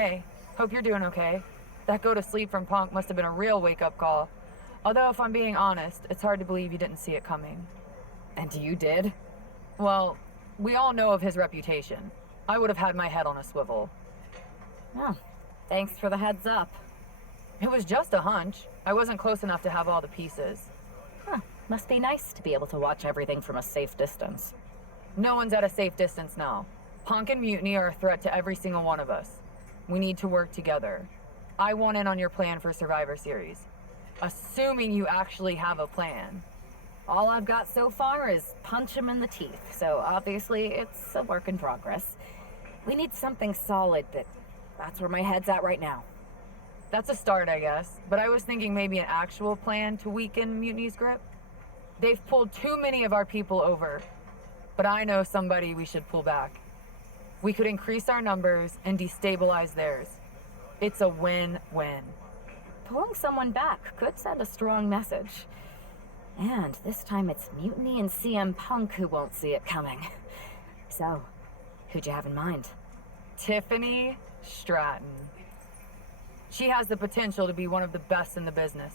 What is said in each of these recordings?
Hey, hope you're doing okay. That go to sleep from Punk must have been a real wake-up call. Although, if I'm being honest, it's hard to believe you didn't see it coming. And you did? Well, we all know of his reputation. I would have had my head on a swivel. Oh, thanks for the heads up. It was just a hunch. I wasn't close enough to have all the pieces. Huh, must be nice to be able to watch everything from a safe distance. No one's at a safe distance now. Punk and Mutiny are a threat to every single one of us. We need to work together. I want in on your plan for Survivor Series. Assuming you actually have a plan. All I've got so far is punch him in the teeth, so obviously it's a work in progress. We need something solid, but that's where my head's at right now. That's a start, I guess, but I was thinking maybe an actual plan to weaken Mutiny's grip. They've pulled too many of our people over, but I know somebody we should pull back. We could increase our numbers and destabilize theirs. It's a win-win. Pulling someone back could send a strong message. And this time it's Mutiny and CM Punk who won't see it coming. So, who'd you have in mind? Tiffany Stratton. She has the potential to be one of the best in the business.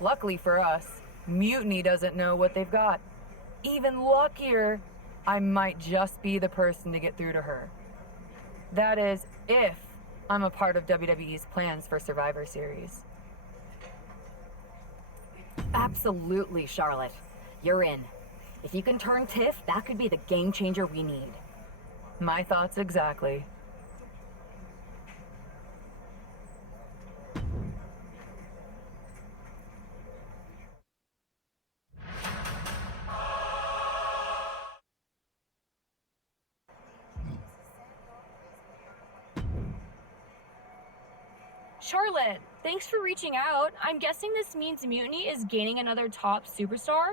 Luckily for us, Mutiny doesn't know what they've got. Even luckier, I might just be the person to get through to her. That is, if I'm a part of WWE's plans for Survivor Series. Absolutely, Charlotte. You're in. If you can turn Tiff, that could be the game changer we need. My thoughts exactly. Charlotte, thanks for reaching out. I'm guessing this means Mutiny is gaining another top superstar?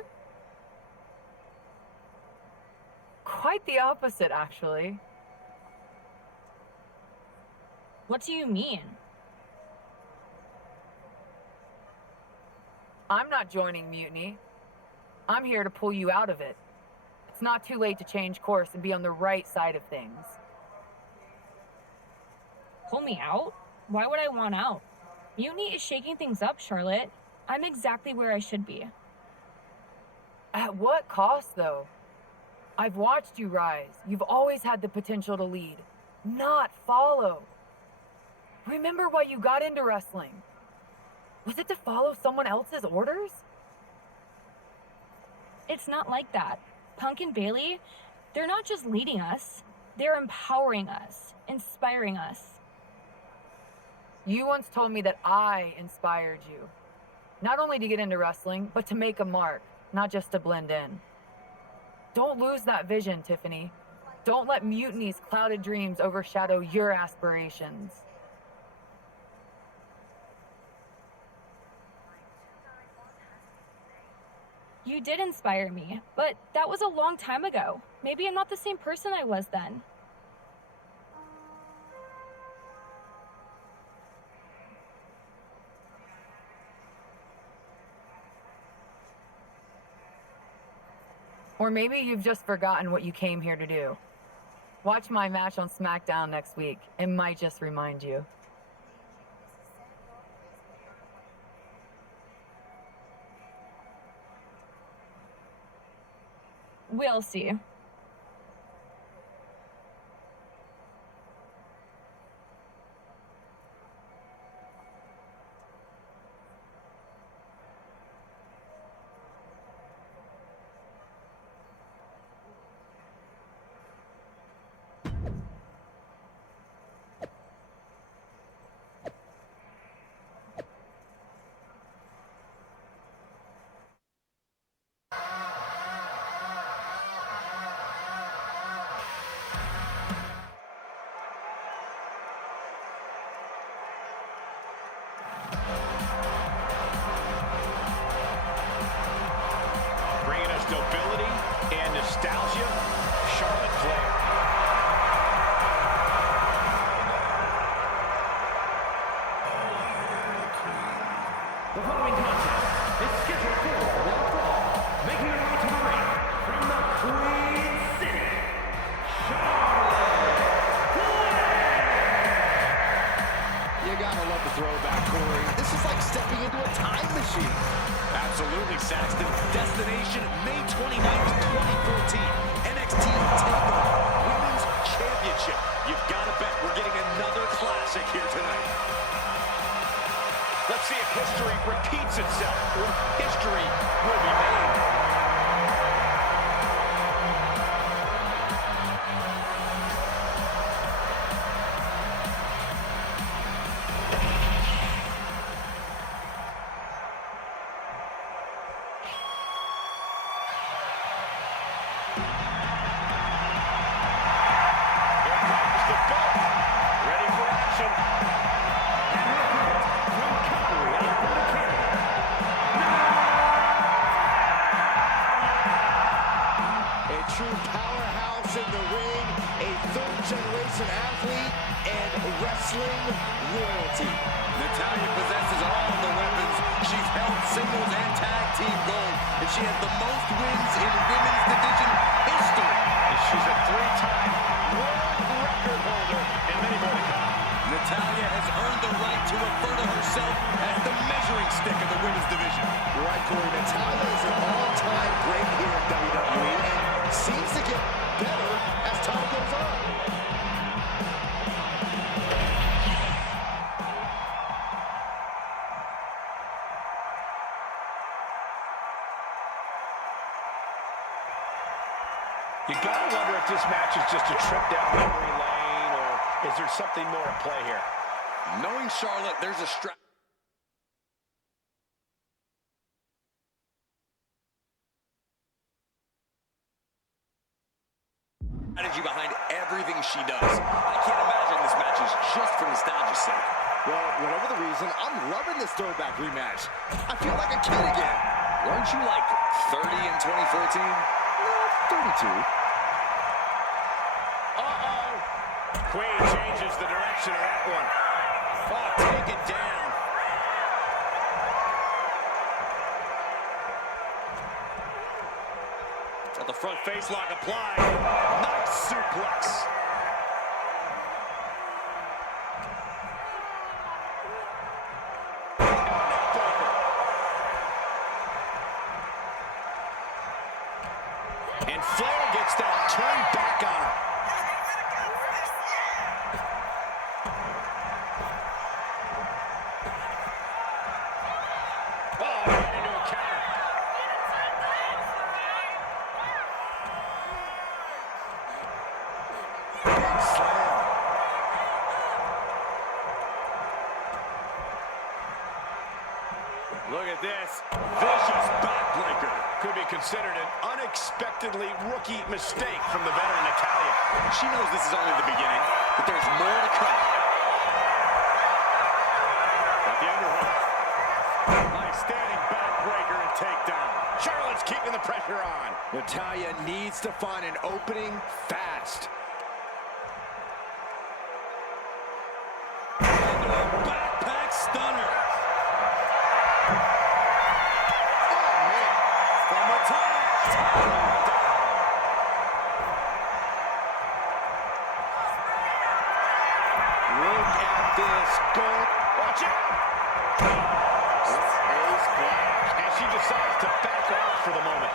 Quite the opposite, actually. What do you mean? I'm not joining Mutiny. I'm here to pull you out of it. It's not too late to change course and be on the right side of things. Pull me out? Why would I want out? Mutiny is shaking things up, Charlotte. I'm exactly where I should be. At what cost, though? I've watched you rise. You've always had the potential to lead, not follow. Remember why you got into wrestling? Was it to follow someone else's orders? It's not like that. Punk and Bailey, they're not just leading us. They're empowering us, inspiring us. You once told me that I inspired you. Not only to get into wrestling, but to make a mark, not just to blend in. Don't lose that vision, Tiffany. Don't let Mutiny's clouded dreams overshadow your aspirations. You did inspire me, but that was a long time ago. Maybe I'm not the same person I was then. Or maybe you've just forgotten what you came here to do. Watch my match on SmackDown next week. It might just remind you. We'll see. Saxton. Destination May 29th, 2014. NXT TakeOver Women's Championship. You've got to bet we're getting another classic here tonight. Let's see if history repeats itself or history will be made. True powerhouse in the ring, a third-generation athlete, and wrestling royalty. Natalya possesses all of the weapons. She's held singles and tag team gold, and she has the most wins in women's division history. And she's a three-time world record holder, and many more to come. Natalya has earned the right to refer to herself as the measuring stick of the women's division. Right, Corey. Natalya is an all-time great here in WWE, and seems to get better as time goes on. You gotta wonder if this match is just a trip down memory lane, or is there something more at play here? Knowing Charlotte, there's a strategy behind everything she does. I can't imagine this match is just for nostalgia's sake. Well, whatever the reason, I'm loving this throwback rematch. I feel like a kid again. Weren't you like 30 in 2014? 32. Uh-oh. Queen changes the direction of that one. Oh, take it down. Got the front face lock applied. Nice suplex. And Flair gets that turned back on her. Oh, right into a counter. Big slam. Look at this. Vicious backbreaker. Could be considered an unexpectedly rookie mistake from the veteran Natalya. She knows this is only the beginning, but there's more to come. Got the underhook. Nice standing backbreaker and takedown. Charlotte's keeping the pressure on. Natalya needs to find an opening fast. Into a backpack stunner. From the top. Look at this. Go. Watch out! A splash. And she decides to back off for the moment.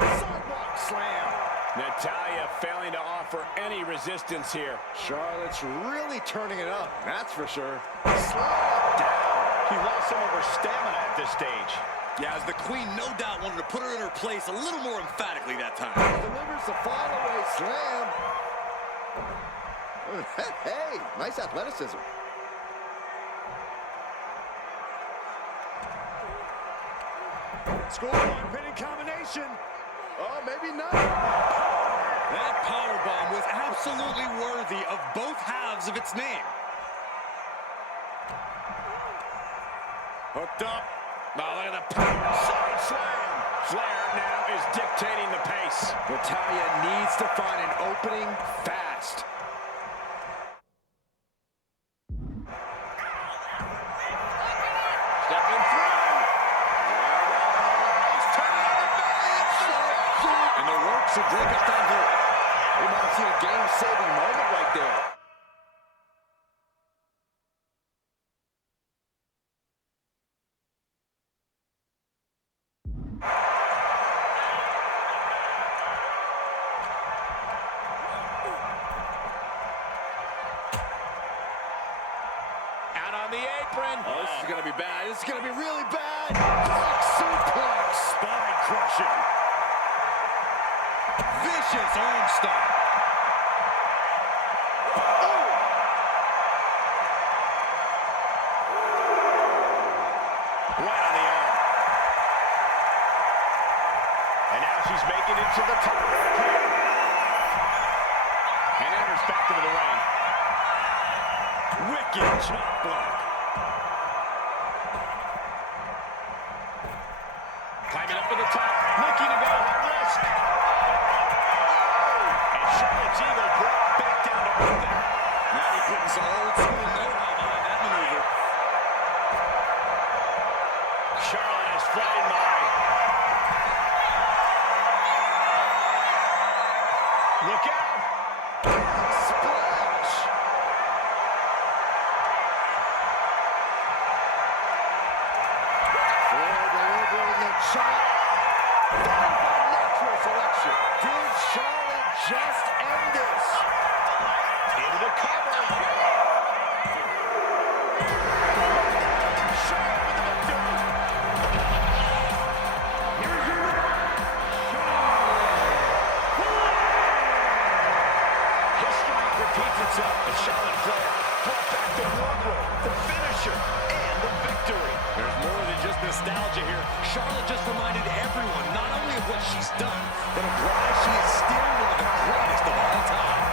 Sidewalk slam. Natalya failing to offer any resistance here. Charlotte's really turning it up, that's for sure. Slide down. She lost some of her stamina at this stage. Yeah, as the queen no doubt wanted to put her in her place a little more emphatically that time. Delivers the fallaway slam. Hey, nice athleticism. Scoreline pinning combination. Oh, maybe not. That powerbomb was absolutely worthy of both halves of its name. Hooked up. Oh, look at the power side slam. Flair now is dictating the pace. Natalya needs to find an opening fast. Stepping through. He's turning on the belly. And the ropes will break up that hold. We might have seen a game-saving moment right there. apron. Oh, this is going to be bad. This is going to be really bad. Back suplex. Spine crushing. Vicious arm stomp. Right on the arm. And now she's making it to the top. And enters back into the ring. Wicked chop block. Climbing up to the top. Looking to go high risk. Oh! And Charlotte's Eagle brought back down to earth there. Now he's putting some old school know-how behind that maneuver. Charlotte is flying by. Look out! Splash. Flair delivering the chop. Followed by natural selection. Did Charlotte just end this? Into the cover. Charlotte with the victory. Here's your history repeats itself as Charlotte Flair brought back the wardrobe, the finisher, and the victory. There's more than just nostalgia here. Charlotte just reminded everyone not only of what she's done, but of why she is still one of the greatest of all time.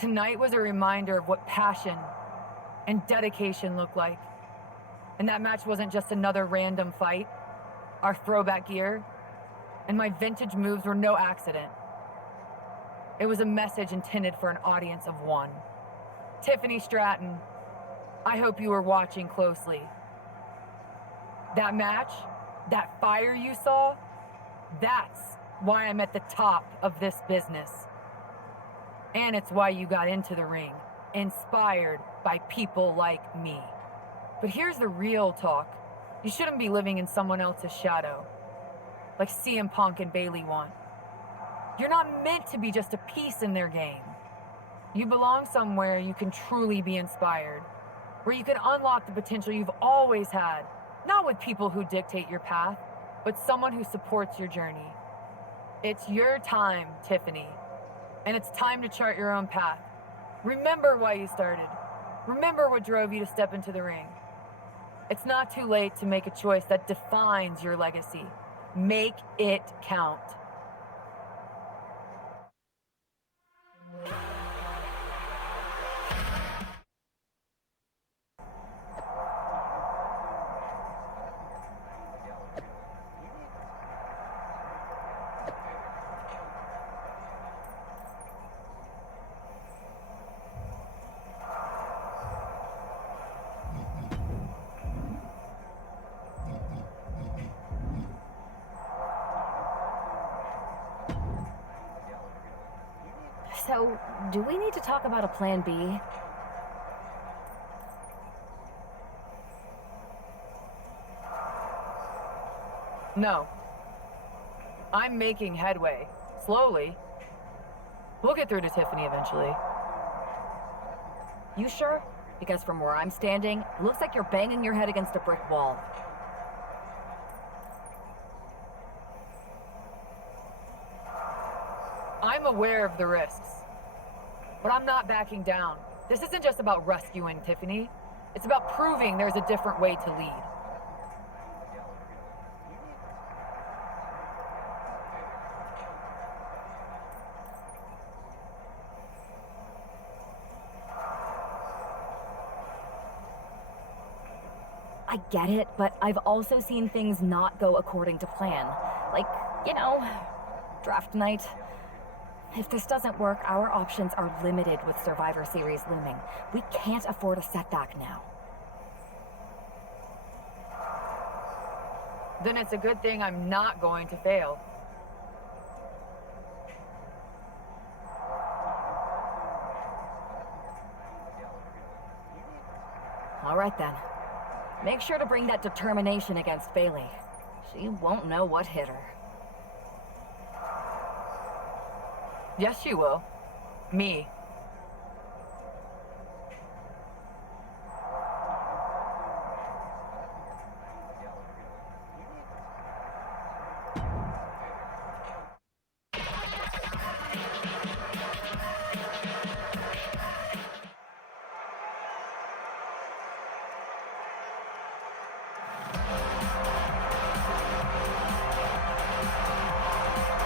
Tonight was a reminder of what passion and dedication look like. And that match wasn't just another random fight. Our throwback gear and my vintage moves were no accident. It was a message intended for an audience of one. Tiffany Stratton, I hope you were watching closely. That match, that fire you saw, that's why I'm at the top of this business. And it's why you got into the ring, inspired by people like me. But here's the real talk. You shouldn't be living in someone else's shadow, like CM Punk and Bayley want. You're not meant to be just a piece in their game. You belong somewhere you can truly be inspired, where you can unlock the potential you've always had, not with people who dictate your path, but someone who supports your journey. It's your time, Tiffany. And it's time to chart your own path. Remember why you started. Remember what drove you to step into the ring. It's not too late to make a choice that defines your legacy. Make it count. So, do we need to talk about a plan B? No. I'm making headway. Slowly. We'll get through to Tiffany eventually. You sure? Because from where I'm standing, looks like you're banging your head against a brick wall. I'm aware of the risks, but I'm not backing down. This isn't just about rescuing Tiffany. It's about proving there's a different way to lead. I get it, but I've also seen things not go according to plan. Like, you know, draft night. If this doesn't work, our options are limited with Survivor Series looming. We can't afford a setback now. Then it's a good thing I'm not going to fail. All right then. Make sure to bring that determination against Bayley. she won't know what hit her. Yes, she will. Me.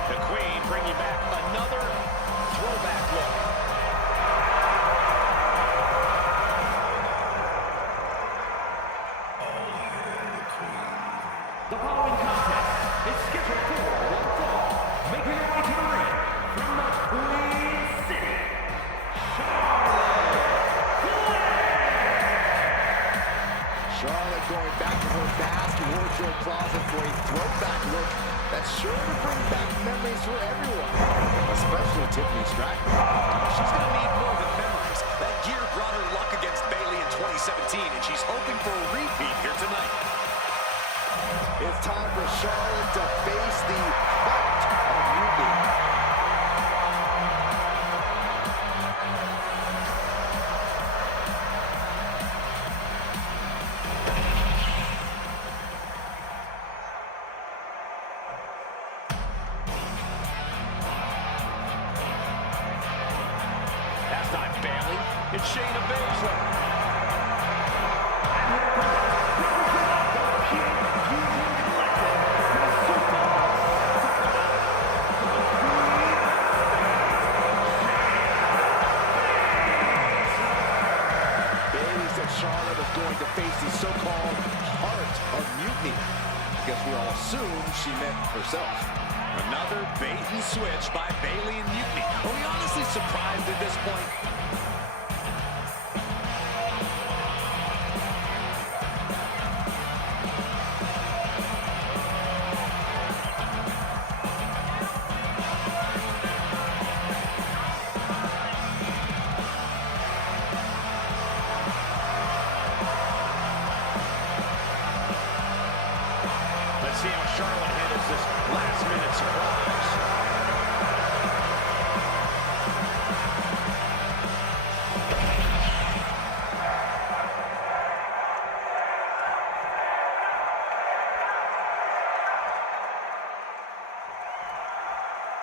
The Queen bringing back another throwback look. The following contest is scheduled for one fall. Making her way to the ring from the Queen City, Charlotte going back to her vast wardrobe closet for a throwback look that's sure to bring back memories for everyone, especially Tiffany Stratton. She's going to need more than memories. That gear brought her luck against Bayley in 2017, and she's hoping for a repeat here tonight. It's time for Charlotte to face the heart of Mutiny. That's not Bayley. It's Shayna Baszler. Bayley said Charlotte was going to face the so-called heart of Mutiny. I guess we all assumed she meant herself. Another bait and switch by Bayley and Mutiny. Are we honestly surprised at this point? Let's see how Charlotte handles this last-minute surprise.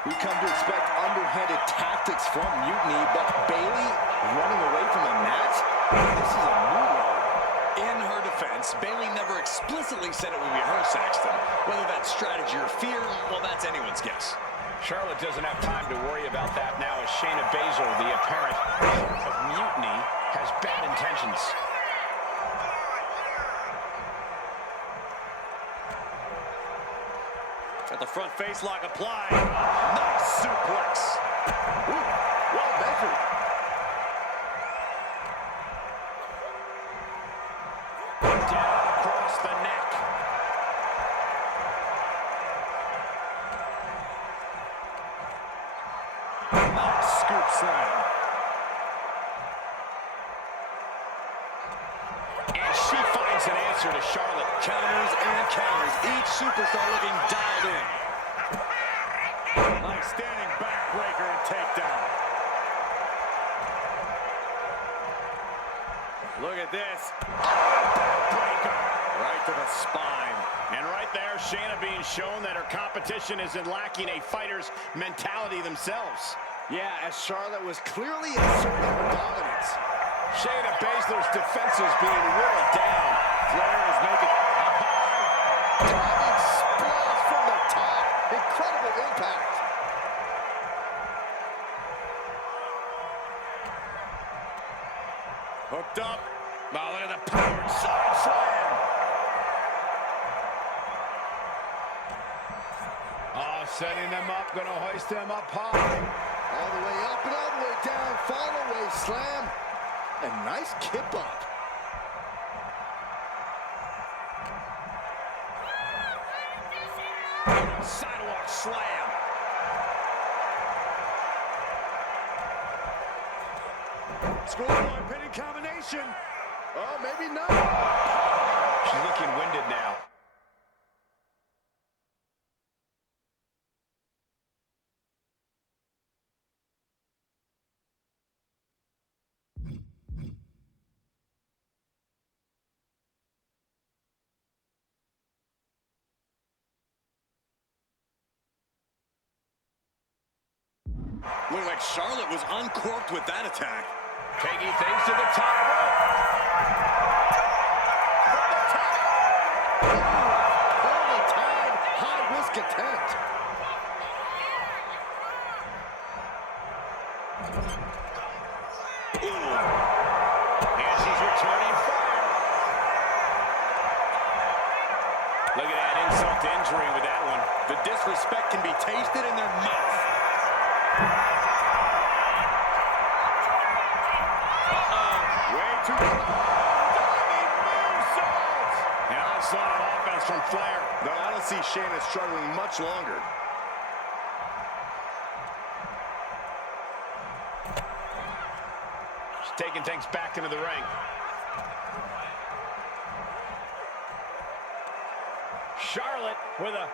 We come to expect underhanded tactics from Mutiny, but Bayley running away from the match? This is a new one. In her defense, Bayley never explicitly said it would be her, Saxton. Whether that's strategy or fear, well, that's anyone's guess. Charlotte doesn't have time to worry about that now as Shayna Baszler, the apparent heart of Mutiny, has bad intentions. At the front face lock applied. Nice suplex. Ooh, well measured. Down across the neck. Nice scoop slam. And she finds an answer to Charlotte. Counters and counters. Each superstar looking dialed in. Nice standing backbreaker and takedown. Look at this. Backbreaker. Right to the spine. And right there, Shayna being shown that her competition isn't lacking a fighter's mentality themselves. Yeah, as Charlotte was clearly asserting her dominance. Shayna Baszler's defenses being whittled down. Flair is making... Diving splash from the top. Incredible impact. Hooked up. Oh, look at the powered side slam. Oh, setting them up. Gonna hoist them up high. All the way up and all the way down. Fall away slam. A nice kip up. Sidewalk slam. Schoolboy pinning combination. Oh, maybe not. She's looking winded now. Looked like Charlotte was uncorked with that attack. Taking things to the top rope. From the top. Poorly tied, high-risk attempt. And she's returning fire. Look at that insult to injury with that one. The disrespect can be tasted in their mouth. Way too diving moonsault. An onslaught of offense from Flair. No, I don't see Shayna struggling much longer. She's taking things back into the ring. Charlotte with a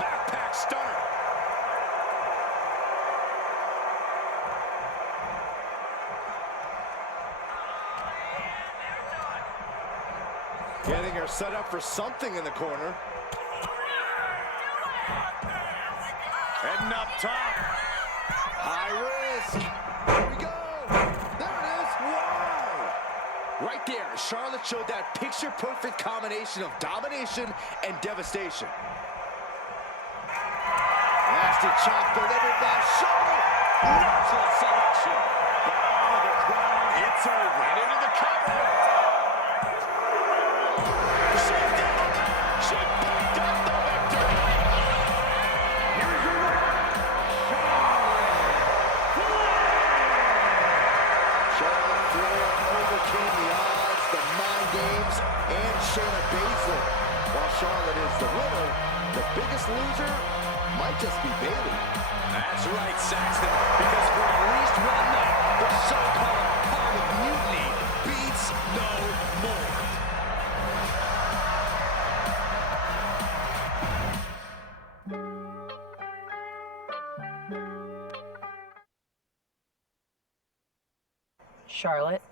backpack stunner. Getting her set up for something in the corner. Heading up top. High risk. Here we go. There it is. Wow. Right there, Charlotte showed that picture-perfect combination of domination and devastation. Nasty chop delivered by Charlotte. Natural selection. Oh, the crowd hits over. And into the cover. She did it. She picked up the victory. Here's your winner, Charlotte Flair overcame the odds, the mind games, and Shayna Baszler. While Charlotte is the winner, the biggest loser might just be Bayley. That's right, Saxton, because for at least one night, the so-called heart of mutiny beats no more. Charlotte?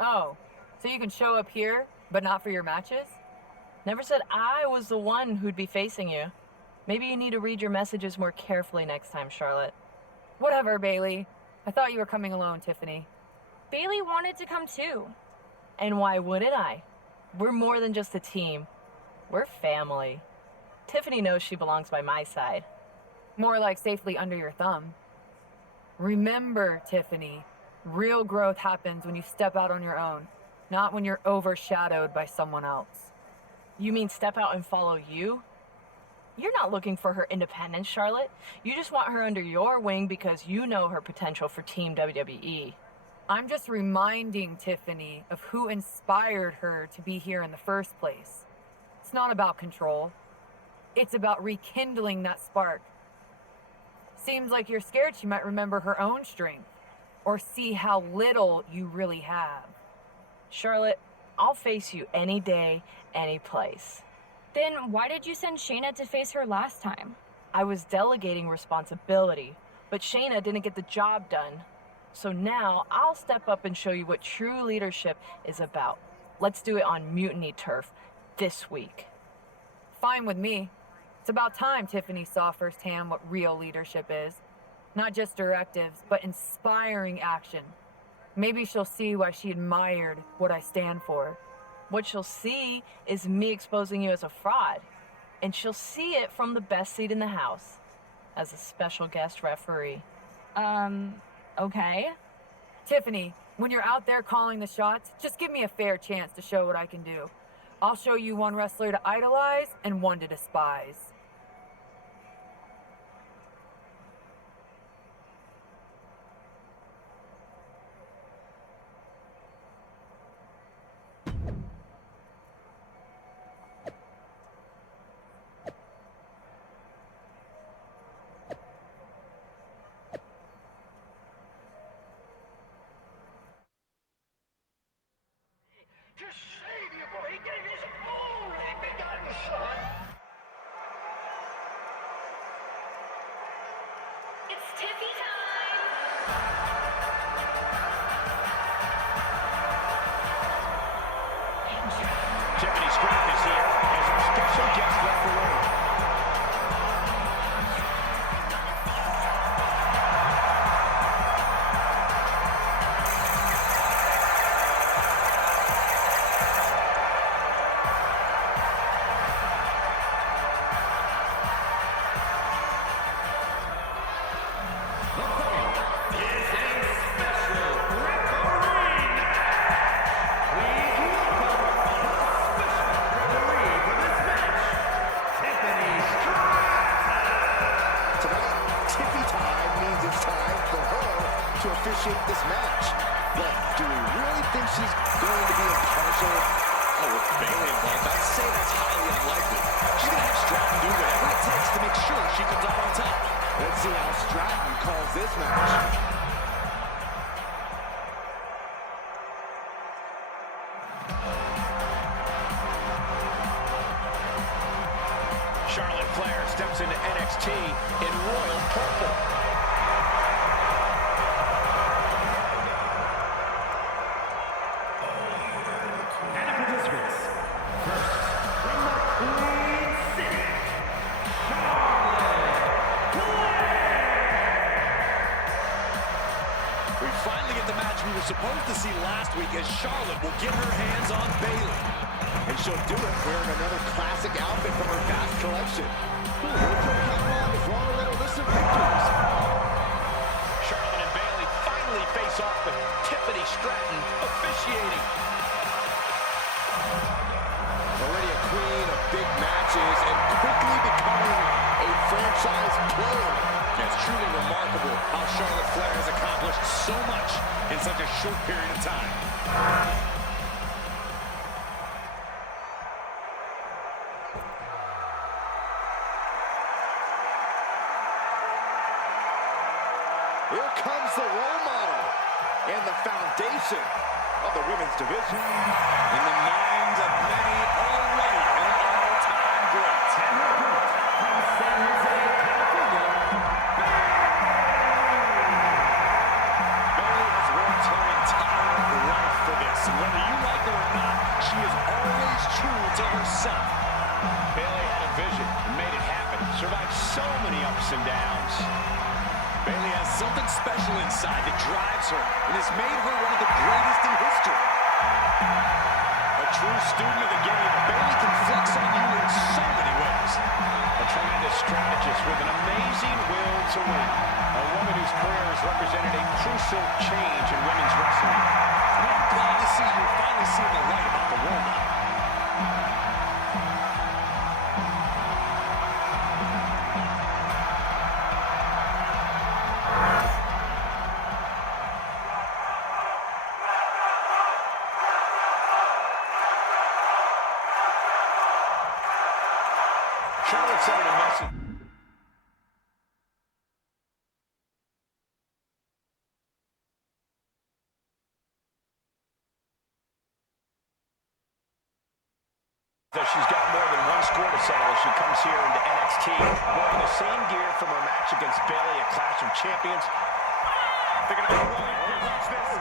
Oh, so you can show up here, but not for your matches? Never said I was the one who'd be facing you. Maybe you need to read your messages more carefully next time, Charlotte. Whatever, Bailey. I thought you were coming alone, Tiffany. Bailey wanted to come too. And why wouldn't I? We're more than just a team. We're family. Tiffany knows she belongs by my side. More like safely under your thumb. Remember, Tiffany, real growth happens when you step out on your own, not when you're overshadowed by someone else. You mean step out and follow you? You're not looking for her independence, Charlotte. You just want her under your wing because you know her potential for Team WWE. I'm just reminding Tiffany of who inspired her to be here in the first place. It's not about control. It's about rekindling that spark. Seems like you're scared she might remember her own strength or see how little you really have. Charlotte, I'll face you any day, any place. Then why did you send Shayna to face her last time? I was delegating responsibility, but Shayna didn't get the job done. So now I'll step up and show you what true leadership is about. Let's do it on Mutiny Turf this week. Fine with me. It's about time Tiffany saw firsthand what real leadership is. Not just directives, but inspiring action. Maybe she'll see why she admired what I stand for. What she'll see is me exposing you as a fraud. And she'll see it from the best seat in the house, as a special guest referee. Okay. Tiffany, when you're out there calling the shots, just give me a fair chance to show what I can do. I'll show you one wrestler to idolize and one to despise. to save you, boy. He gave his only begotten son. It's Tiffy time! Tiffany Stratton is here as our special guest referee. initiate this match. But do we really think she's going to be impartial? Oh, with Bayley involved, I'd say that's highly unlikely. She's going to have Stratton do whatever it takes to make sure she comes out on top. Let's see how Stratton calls this match. Charlotte Flair steps into NXT in royal purple. And participants, first, from the Queen City, Charlotte Flair! We finally get the match we were supposed to see last week as Charlotte will get her hands on Bayley. And she'll do it wearing another classic outfit from her vast collection. Wardrobe catalog is long on a list of victories. Charlotte and Bayley finally face off with Tiffany Stratton officiating. Already a queen of big matches and quickly becoming a franchise player. It's truly remarkable how Charlotte Flair has accomplished so much in such a short period of time. Here comes the role model and the foundation of the women's division. In the minds of many, already an all-time great. And her opponent, from San Jose, California, Bayley has worked her entire life for this, and whether you like her or not, she is always true to herself. Bayley had a vision and made it happen, survived so many ups and downs. Bayley has something special inside that drives her and has made her one of the greatest in history. A true student of the game, Bayley can flex on you in so many ways. A tremendous strategist with an amazing will to win. A woman whose career has represented a crucial change in women's wrestling. And I'm glad to see you're finally seeing the light about the role model. Charlotte sending a message. That she's got more than one score to settle as she comes here into NXT, wearing the same gear from her match against Bayley at Clash of Champions. They're going to be rolling. Watch this.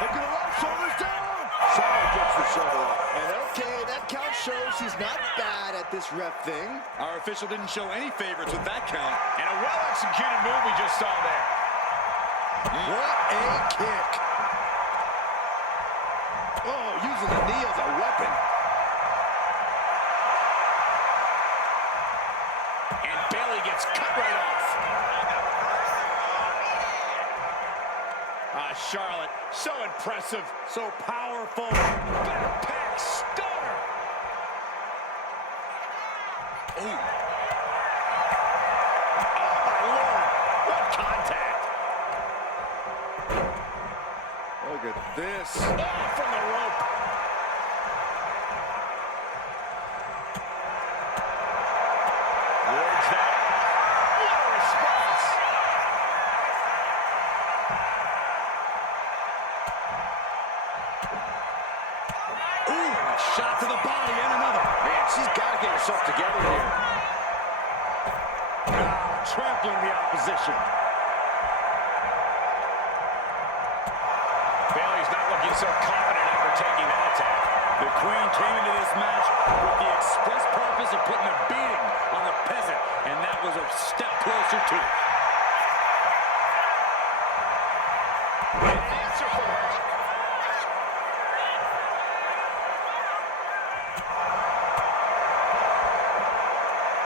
They're going to run shoulders down. Charlotte gets the shoulder up. And okay, that count shows she's not bad at this ref thing. Our official didn't show any favorites with that count. And a well-executed move we just saw there. What a kick. Oh, using the knee as a weapon. And Bayley gets cut right off. Charlotte, so impressive, so powerful. Backpack stunner. Ooh. Oh, my Lord. What contact. Look at this. Oh, from the rope. Wards that off. What a response. Ooh, a shot to the body and another. Man, she's got to get herself together here. Trampling the opposition. Bayley's not looking so confident after taking that attack. The Queen came into this match with the express purpose of putting a beating on the peasant, and that was a step closer to it. An answer for her.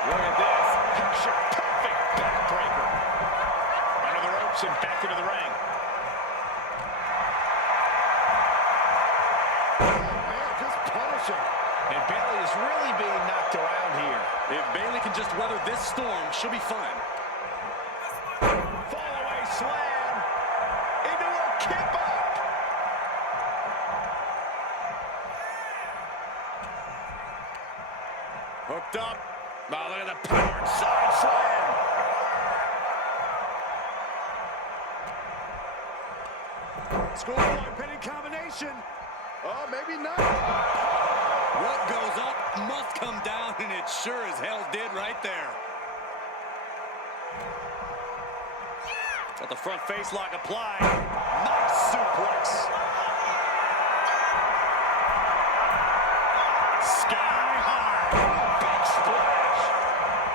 Look at this. Picture perfect backbreaker. Under the ropes and back into the ring. Man, just punishing. And Bayley is really being knocked around here. If Bayley can just weather this storm, she'll be fine. Fall away slam. Into a roped up. Oh, look at the power side slam. Schoolboy pinning combination. Oh, maybe not. What goes up must come down, and it sure as hell did right there. Got the front face lock applied. Nice suplex. Sky high. Big splash.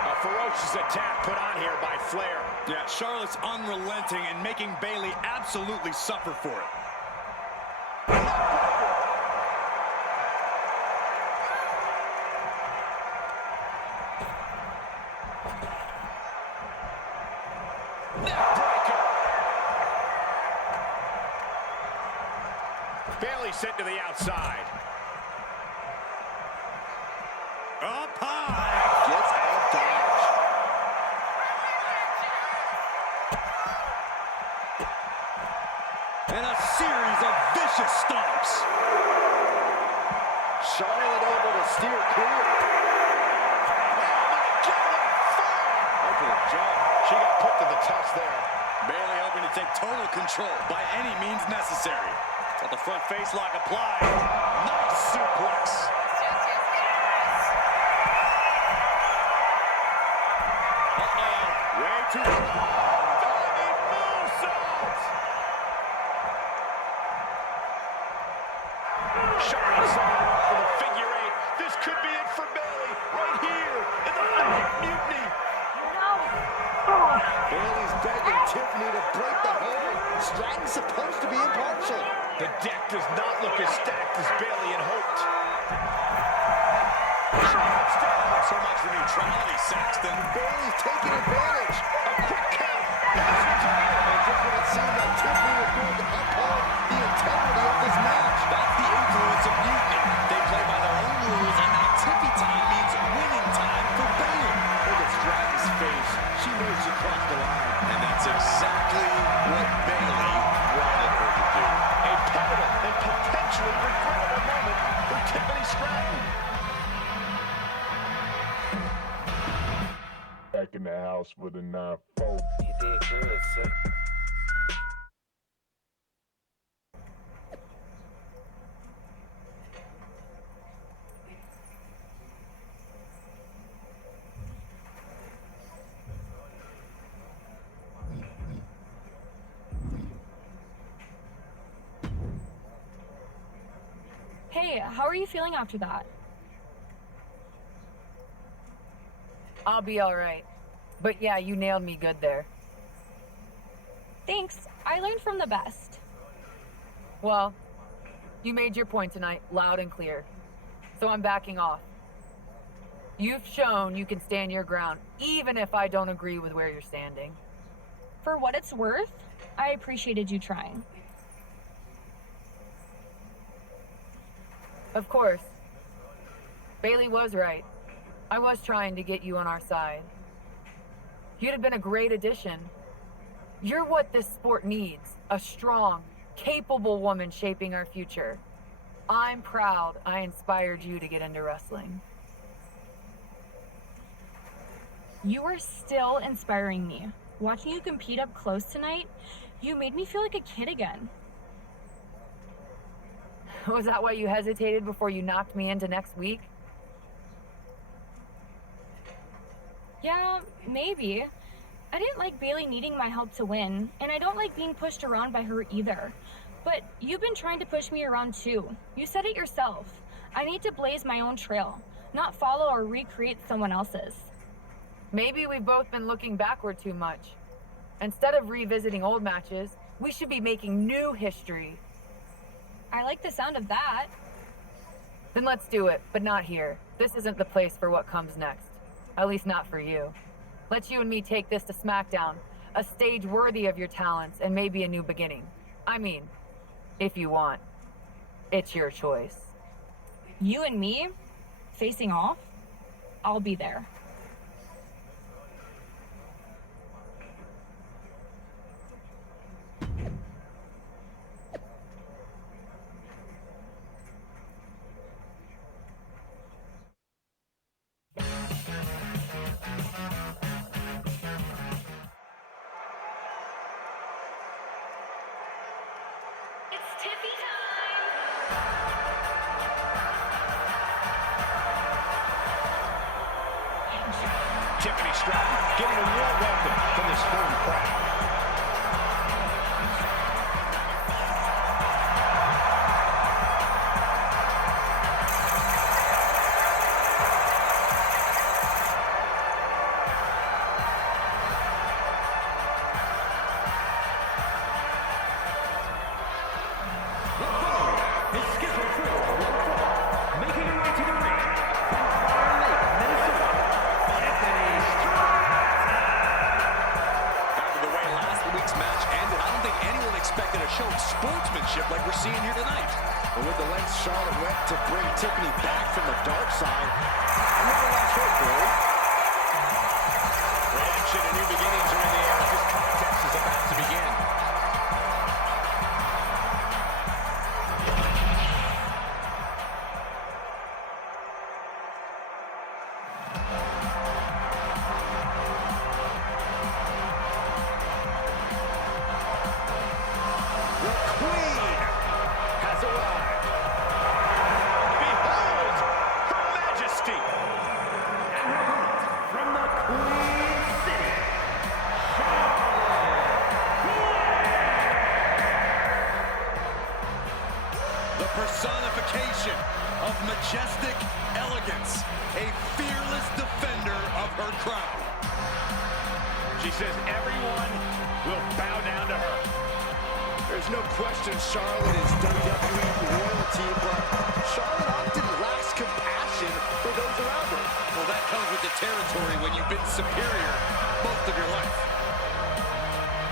A ferocious attack put on here by Flair. Yeah, Charlotte's unrelenting and making Bayley absolutely suffer for it. Neckbreaker. Bayley sent to the outside. Up high. Gets out of dodge. And a series of vicious stomps. Charlotte able to steer clear. Oh my God, fire! Open a jump. She got put to the touch there. Bayley hoping to take total control by any means necessary. Got the front face lock applied. Nice suplex. Way too diving moonsault. Charlotte setting up for the figure eight. This could be it for Bayley right here in the height of mutiny. Bayley's begging Tiffany to break the hold. Stratton's supposed to be impartial. The deck does not look as stacked as Bayley had hoped. Charlotte's down. So much for neutrality, Saxton. Bayley's taking advantage. A quick count. And this one's over. And just when it seemed that Tiffany was going to uphold the integrity of this match. That's the influence of mutiny. They play by their own rules, and now Tippy time means winning time for Bayley. Look at Stratton's face. She knows she crossed the line. And that's exactly what Bayley wanted her to do. A pivotal and potentially regrettable moment for Tiffany Stratton. Back in the house with a 9-4. You did good, sir. Hey, how are you feeling after that? I'll be all right. But yeah, you nailed me good there. Thanks. I learned from the best. Well, you made your point tonight loud and clear. So I'm backing off. You've shown you can stand your ground, even if I don't agree with where you're standing. For what it's worth, I appreciated you trying. Of course. Bayley was right. I was trying to get you on our side. You'd have been a great addition. You're what this sport needs. A strong, capable woman shaping our future. I'm proud I inspired you to get into wrestling. You are still inspiring me. Watching you compete up close tonight, you made me feel like a kid again. Was that why you hesitated before you knocked me into next week? Yeah, maybe. I didn't like Bayley needing my help to win, and I don't like being pushed around by her either. But you've been trying to push me around too. You said it yourself. I need to blaze my own trail, not follow or recreate someone else's. Maybe we've both been looking backward too much. Instead of revisiting old matches, we should be making new history. I like the sound of that. Then let's do it, but not here. This isn't the place for what comes next. At least not for you. Let you and me take this to SmackDown, a stage worthy of your talents and maybe a new beginning. I mean, if you want. It's your choice. You and me, facing off, I'll be there. Tiffy time! Tiffany Stratton getting a warm welcome from this home crowd. Is scheduled for one fall, making her way to the ring from Fire Lake, Minnesota, Tiffany Stratton. After the way last week's match ended, I don't think anyone expected a show of sportsmanship like we're seeing here tonight. But with the lengths Charlotte went to bring Tiffany back from the dark side, I never lost hope, bro. Redemption and new beginnings are in the air. This contest is about to begin. The Queen has arrived. Behold, Her Majesty. And her opponent from the Queen City, The personification of majestic elegance, a fearless defender of her crown. She says everyone will bow down to her. There's no question Charlotte is WWE royalty, but Charlotte often lacks compassion for those around her. Well, that comes with the territory when you've been superior most of your life.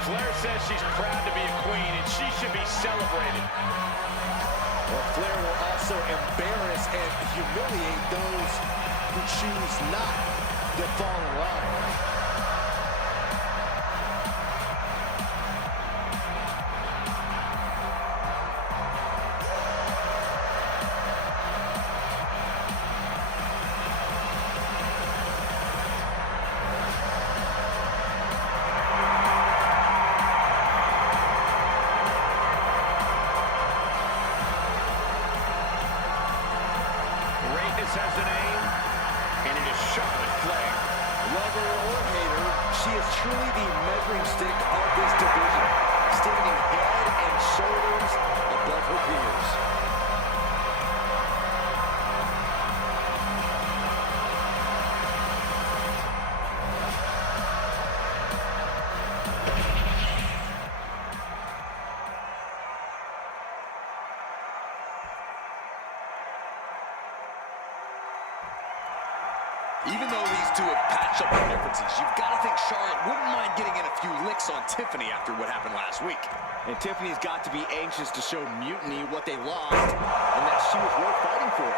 Flair says she's proud to be a queen, and she should be celebrated. Well, Flair will also embarrass and humiliate those who choose not to fall in line. Greatness has a name, and it is Charlotte Flair. Lover or hater, she is truly the measuring stick of this division, standing head and shoulders above her peers. Even though these two have patched up their differences, you've got to think Charlotte wouldn't mind getting in a few licks on Tiffany after what happened last week. And Tiffany's got to be anxious to show Mutiny what they lost and that she was worth fighting for.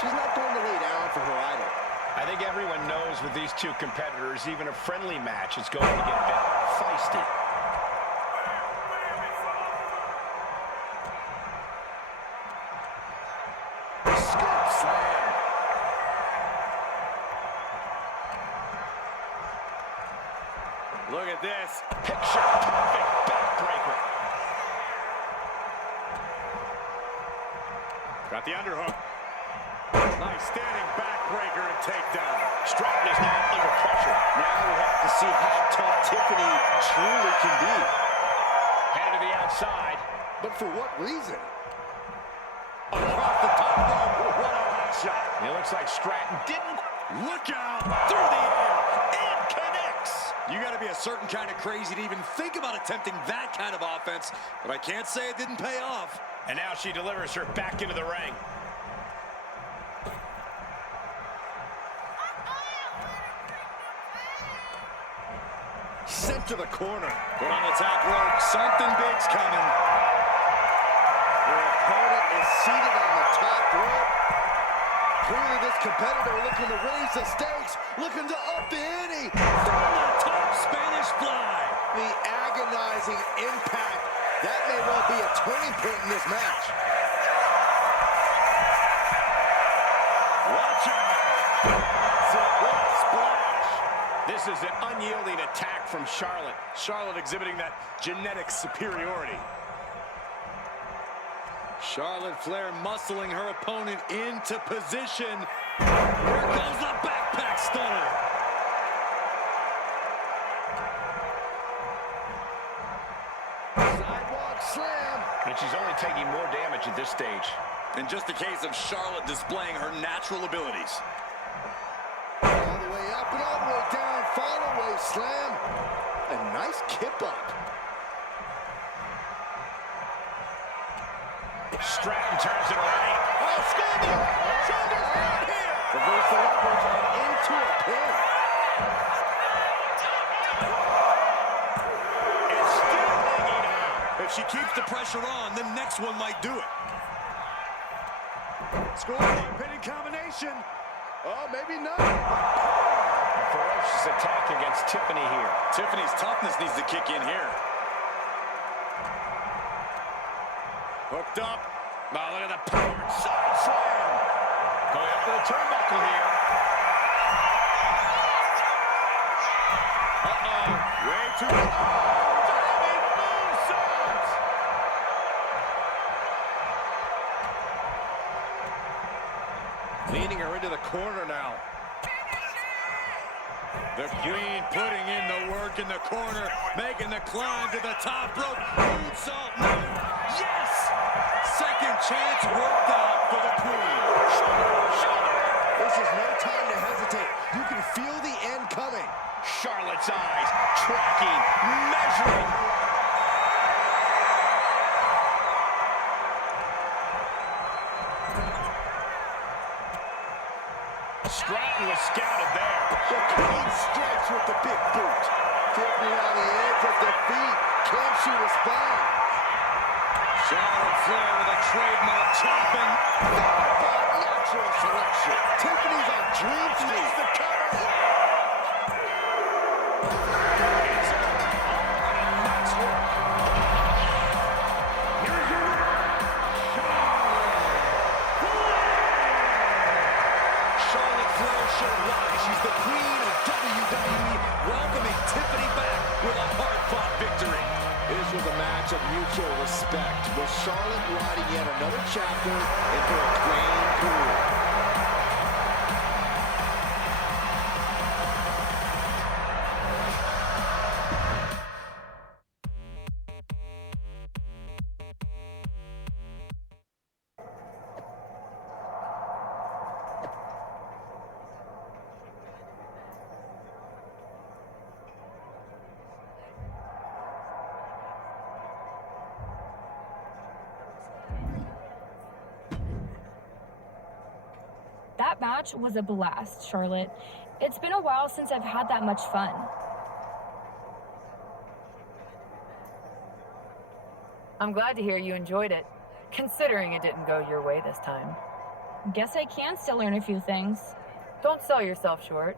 She's not going to lay down for her idol. I think everyone knows with these two competitors, even a friendly match is going to get a bit feisty. Scoop slam. Look at this. Picture perfect backbreaker. Got the underhook. Nice standing backbreaker and takedown. Stratton is now under pressure. Now we have to see how tough Tiffany truly can be. Headed to the outside. But for what reason? Across the top rope. What a hot shot. It looks like Stratton didn't. Look out. Through the air. And connects. You got to be a certain kind of crazy to even think about attempting that kind of offense. But I can't say it didn't pay off. And now she delivers her back into the ring. Sent to the corner. Put on the top rope. Something big's coming. Her opponent is seated on the top rope. Clearly this competitor looking to raise the stakes, looking to up the ante. From the top Spanish fly. The agonizing impact. That may well be a turning point in this match. Watch out. What a splash. This is an unyielding attack from Charlotte. Charlotte exhibiting that genetic superiority. Charlotte Flair muscling her opponent into position. Here goes the backpack stunner. Sidewalk slam. And she's only taking more damage at this stage. In just a case of Charlotte displaying her natural abilities. All the way up and all the way down. Fall away slam. A nice kip up. Stratton turns it around. Oh, shoulder! Shoulders down here! Reverse the leverage and into a pin. It's still hanging out. If she keeps the pressure on, the next one might do it. Scoreboard pinning combination. Oh, maybe not. A ferocious attack against Tiffany here. Tiffany's toughness needs to kick in here. Hooked up. Wow, look at the power. Side slam. Going up to the turnbuckle here. Uh-oh. Way too diving moonsault. Leaning her into the corner now. The Queen putting in the work in the corner, making the climb to the top rope. Moonsault, no. Yes! Second chance worked out for the Queen. This is no time to hesitate. You can feel the end coming. Charlotte's eyes tracking, measuring. Stratton was scouted there. The Queen strikes with the big boot. Tiffany on the edge of defeat. Can she respond? Charlotte Flair with a trademark chopping. Followed by natural selection. Tiffany's on Dream Street. The cover. It's all in a night's work. Here's your winner, Charlotte Flair showed why she's the Queen of WWE, welcoming Tiffany back with a hard-fought victory. This was a match of mutual respect, with Charlotte riding yet another chapter into her reigning career. That match was a blast, Charlotte. It's been a while since I've had that much fun. I'm glad to hear you enjoyed it, considering it didn't go your way this time. Guess I can still learn a few things. Don't sell yourself short.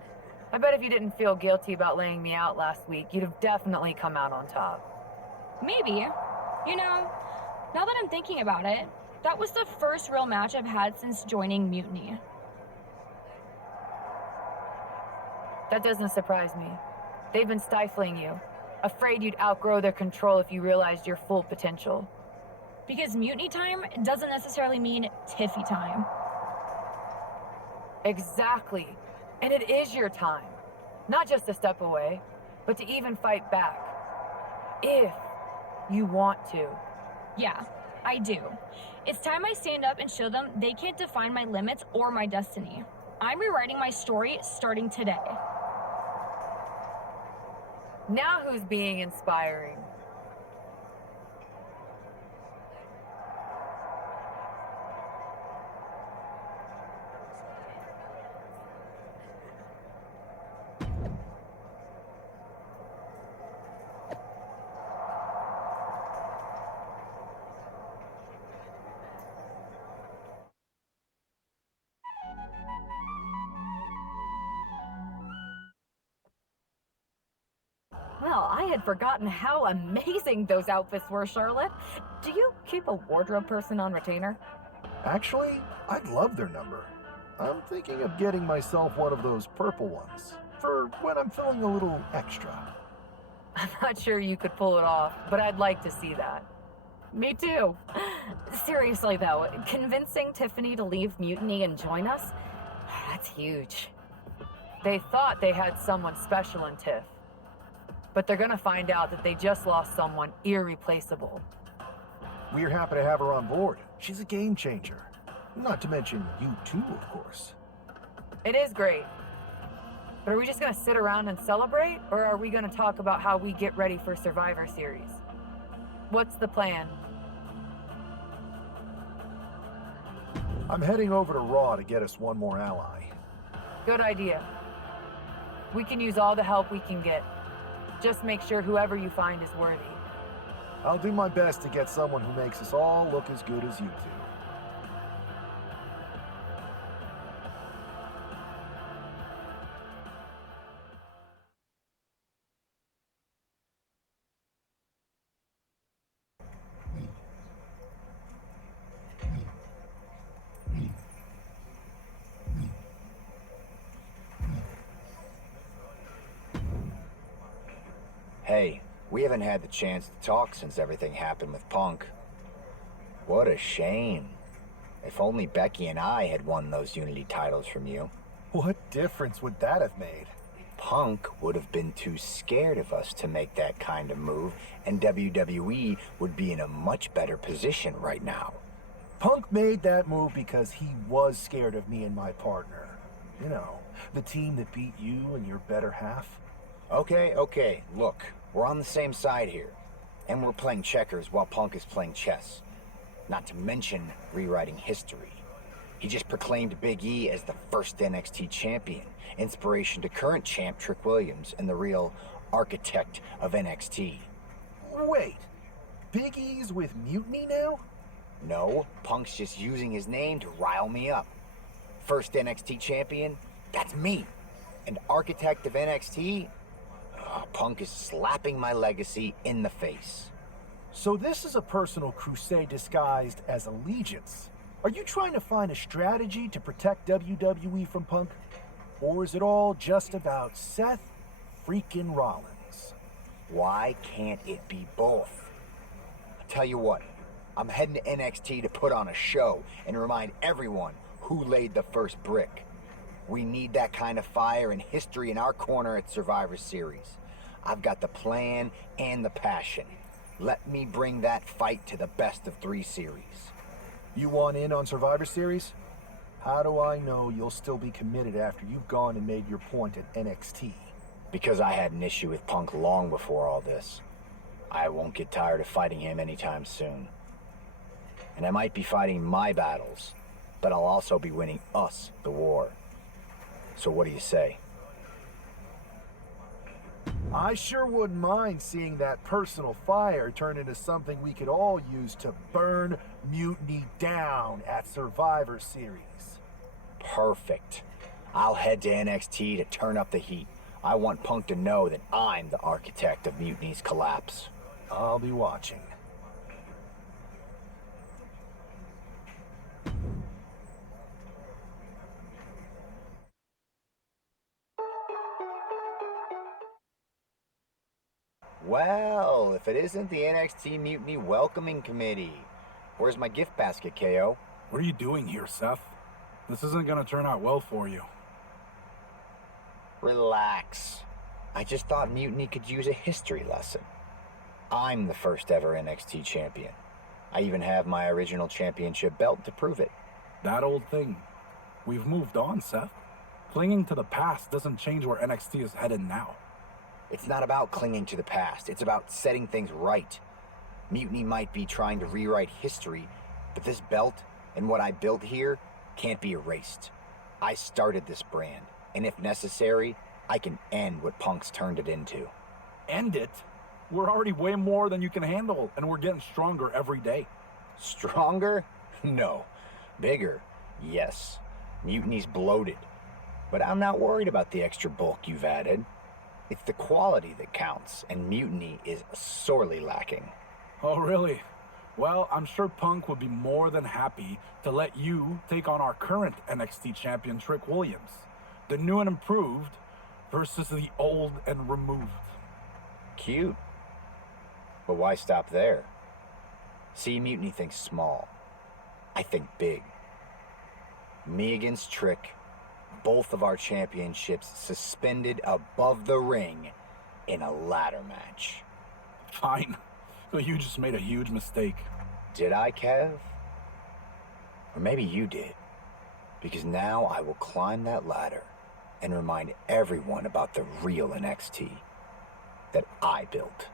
I bet if you didn't feel guilty about laying me out last week, you'd have definitely come out on top. Maybe. You know, now that I'm thinking about it, that was the first real match I've had since joining Mutiny. That doesn't surprise me. They've been stifling you, afraid you'd outgrow their control if you realized your full potential. Because Mutiny time doesn't necessarily mean Tiffy time. Exactly. And it is your time. Not just to step away, but to even fight back. If you want to. Yeah, I do. It's time I stand up and show them they can't define my limits or my destiny. I'm rewriting my story starting today. Now who's being inspiring? Well, I had forgotten how amazing those outfits were, Charlotte. Do you keep a wardrobe person on retainer? Actually, I'd love their number. I'm thinking of getting myself one of those purple ones for when I'm feeling a little extra. I'm not sure you could pull it off, but I'd like to see that. Me too. Seriously though, convincing Tiffany to leave Mutiny and join us, that's huge. They thought they had someone special in Tiff, but they're gonna find out that they just lost someone irreplaceable. We're happy to have her on board. She's a game changer. Not to mention you too, of course. It is great. But are we just gonna sit around and celebrate, or are we gonna talk about how we get ready for Survivor Series? What's the plan? I'm heading over to Raw to get us one more ally. Good idea. We can use all the help we can get. Just make sure whoever you find is worthy. I'll do my best to get someone who makes us all look as good as you two. Hey, we haven't had the chance to talk since everything happened with Punk. What a shame. If only Becky and I had won those Unity titles from you. What difference would that have made? Punk would have been too scared of us to make that kind of move, and WWE would be in a much better position right now. Punk made that move because he was scared of me and my partner. You know, the team that beat you and your better half. Okay, look, we're on the same side here. And we're playing checkers while Punk is playing chess. Not to mention rewriting history. He just proclaimed Big E as the first NXT champion, inspiration to current champ Trick Williams and the real architect of NXT. Wait, Big E's with Mutiny now? No, Punk's just using his name to rile me up. First NXT champion? That's me. And architect of NXT? Punk is slapping my legacy in the face. So this is a personal crusade disguised as allegiance. Are you trying to find a strategy to protect WWE from Punk? Or is it all just about Seth freaking Rollins? Why can't it be both? I tell you what, I'm heading to NXT to put on a show and remind everyone who laid the first brick. We need that kind of fire and history in our corner at Survivor Series. I've got the plan and the passion. Let me bring that fight to the best of 3 series. You want in on Survivor Series? How do I know you'll still be committed after you've gone and made your point at NXT? Because I had an issue with Punk long before all this. I won't get tired of fighting him anytime soon. And I might be fighting my battles, but I'll also be winning us the war. So what do you say? I sure wouldn't mind seeing that personal fire turn into something we could all use to burn Mutiny down at Survivor Series. Perfect. I'll head to NXT to turn up the heat. I want Punk to know that I'm the architect of Mutiny's collapse. I'll be watching. Well, if it isn't the NXT Mutiny Welcoming Committee. Where's my gift basket, KO? What are you doing here, Seth? This isn't gonna turn out well for you. Relax. I just thought Mutiny could use a history lesson. I'm the first ever NXT champion. I even have my original championship belt to prove it. That old thing. We've moved on, Seth. Clinging to the past doesn't change where NXT is headed now. It's not about clinging to the past. It's about setting things right. Mutiny might be trying to rewrite history, but this belt and what I built here can't be erased. I started this brand, and if necessary, I can end what Punk's turned it into. End it? We're already way more than you can handle, and we're getting stronger every day. Stronger? No. Bigger? Yes. Mutiny's bloated. But I'm not worried about the extra bulk you've added. It's the quality that counts, and Mutiny is sorely lacking. Oh, really? Well, I'm sure Punk would be more than happy to let you take on our current NXT champion, Trick Williams. The new and improved versus the old and removed. Cute. But why stop there? See, Mutiny thinks small. I think big. Me against Trick, both of our championships suspended above the ring in a ladder match. Fine. But you just made a huge mistake. Did I, Kev? Or maybe you did. Because now I will climb that ladder and remind everyone about the real NXT that I built.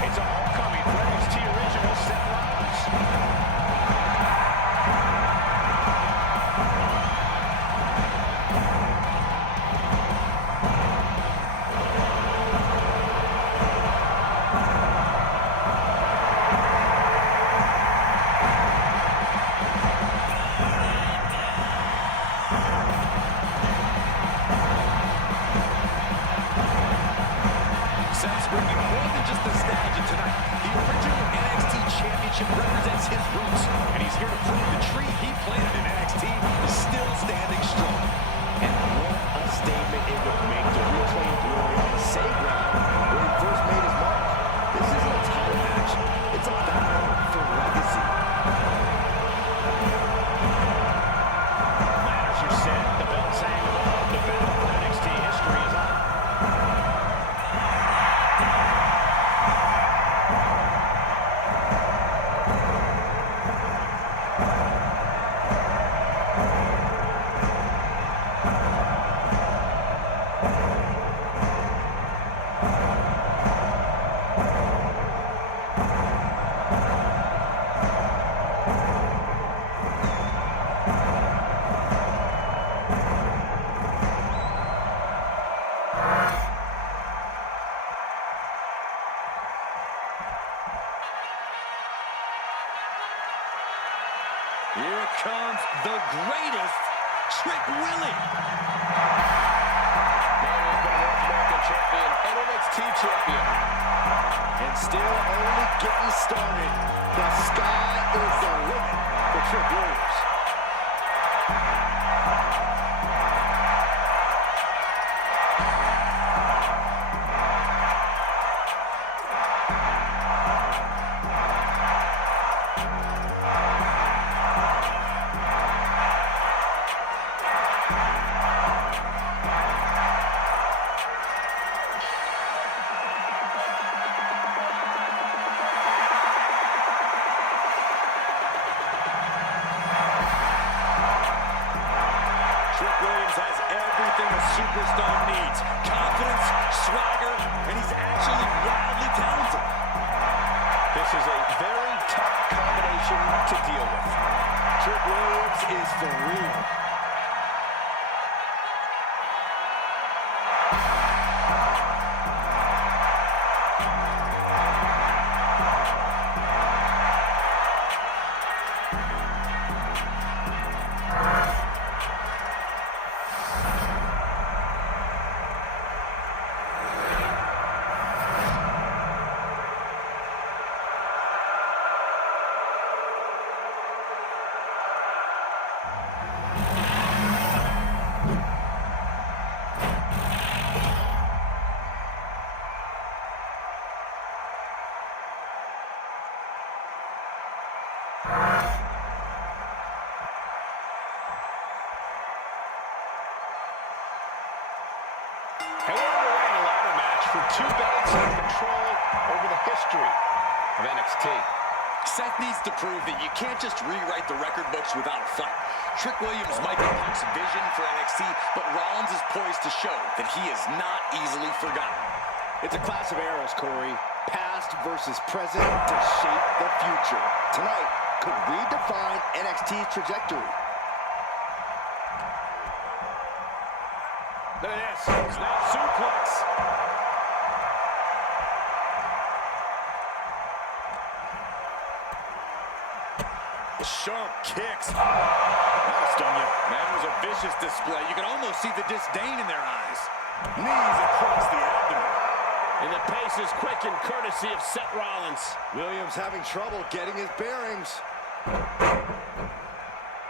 It's a homecoming for NXT original Seth Rollins. Seth's bringing more than just nostalgia tonight. The original NXT Championship represents his roots, and he's here to prove the tree he planted in NXT is still standing strong. And what a statement it would make to reclaim glory on the same ground where he first made his mark. This isn't a title match. It's a battle for legacy. Ladders are set. The bell's hanging above. The battle for NXT history is on. Here comes the greatest, Trick Willie. Man has been a North American champion and NXT champion. And still only getting started. The sky is the limit for Trick Williams. Has everything a superstar needs. Confidence, swagger, and he's actually wildly talented. This is a very tough combination to deal with. Trick Williams is for real. And we're underway in a ladder match for two belts and control over the history of NXT. Seth needs to prove that you can't just rewrite the record books without a fight. Trick Williams might be Punk's vision for NXT, but Rollins is poised to show that he is not easily forgotten. It's a clash of eras, Corey. Past versus present to shape the future. Tonight could redefine NXT's trajectory. Look at this. Snap suplex. Sharp kicks. That'll stun you. That was a vicious display. You can almost see the disdain in their eyes. Knees across the abdomen. And the pace is quickened, courtesy of Seth Rollins. Williams having trouble getting his bearings.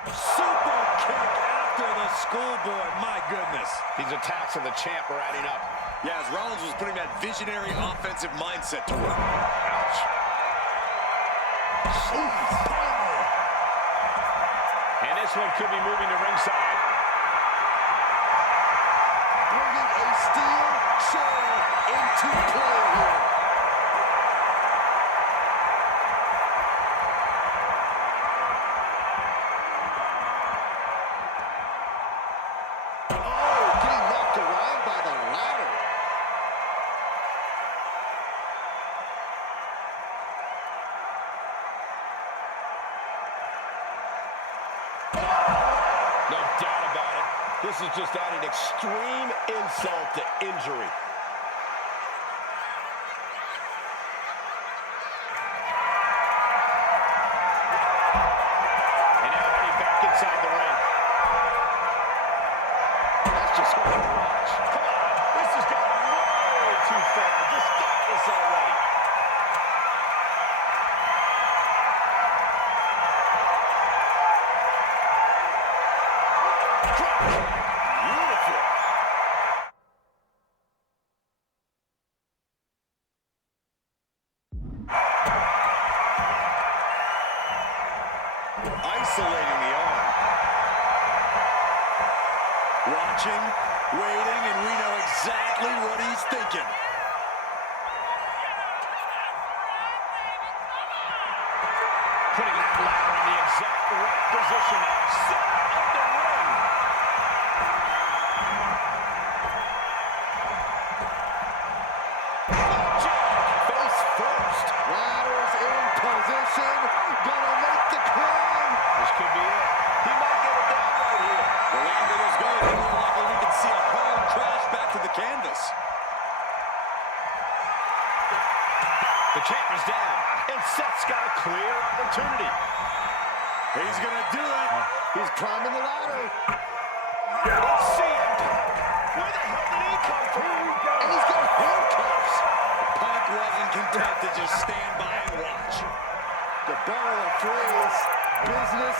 Super kick after the schoolboy. My goodness. These attacks of the champ are adding up. Yeah, as Rollins was putting that visionary offensive mindset to work. Ouch. And this one could be moving to ringside. Bringing a steel chair into play here. Oh, getting knocked around by the ladder. No doubt about it. This is just adding extreme insult to injury. And now heading back inside the ring. That's just hard to watch. Come on, this has gone way too far. Just stop this already. Beautiful. Isolating the arm. Watching, waiting, and we know exactly what he's thinking. Putting that ladder in the exact right position now. Center of the ring. Face first. Ladders in position. Gonna make the climb. This could be it. He might get it down right here. The longer this goes, the more likely we can see a hard crash back to the canvas. The champ is down, and Seth's got a clear opportunity. He's gonna do it. He's climbing the ladder. Let's see it. Where the hell did he come from? And he's got handcuffs. Punk wasn't content to just stand by and watch. The barrel of phrase. Business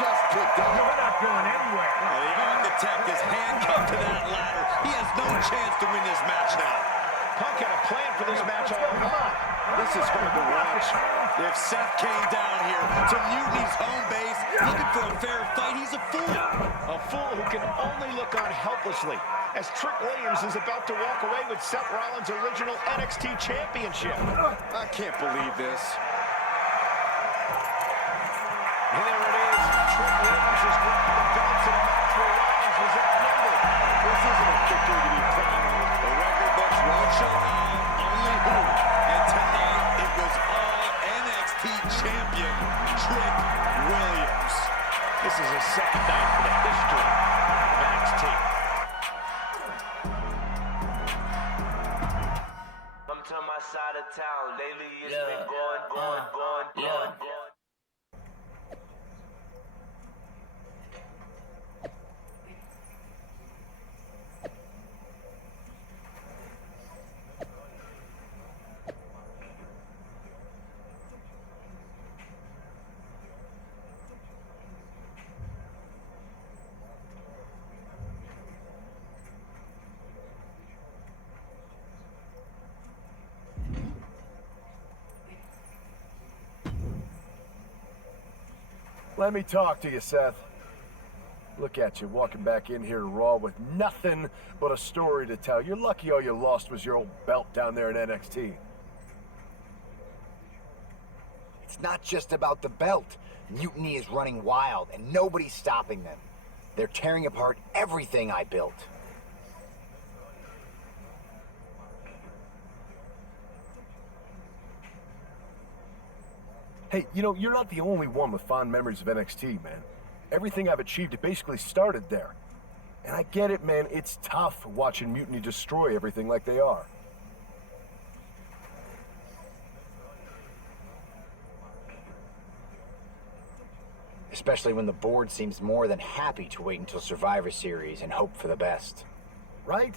just picked up. We're not going anywhere. Well, the architect is handcuffed to that ladder. He has no chance to win this match now. Punk had a plan for this match all along. This is hard to watch. If Seth came down here to Mutiny's home base looking for a fair fight, he's a fool. A fool who can only look on helplessly as Trick Williams is about to walk away with Seth Rollins' original NXT championship. I can't believe this. And there it is. Trick Williams has grabbed the belts in a match where Rollins was outnumbered. This isn't a victory to be proud of. The record books won't show how, only who. And tonight, it was all NXT champion Trick Williams. This is a second night for the history of NXT. Come to my side of town. Lately it's been going. Let me talk to you, Seth. Look at you, walking back in here to Raw with nothing but a story to tell. You're lucky all you lost was your old belt down there in NXT. It's not just about the belt. Mutiny is running wild, and nobody's stopping them. They're tearing apart everything I built. Hey, you know, you're not the only one with fond memories of NXT, man. Everything I've achieved, it basically started there. And I get it, man, it's tough watching Mutiny destroy everything like they are. Especially when the board seems more than happy to wait until Survivor Series and hope for the best. Right?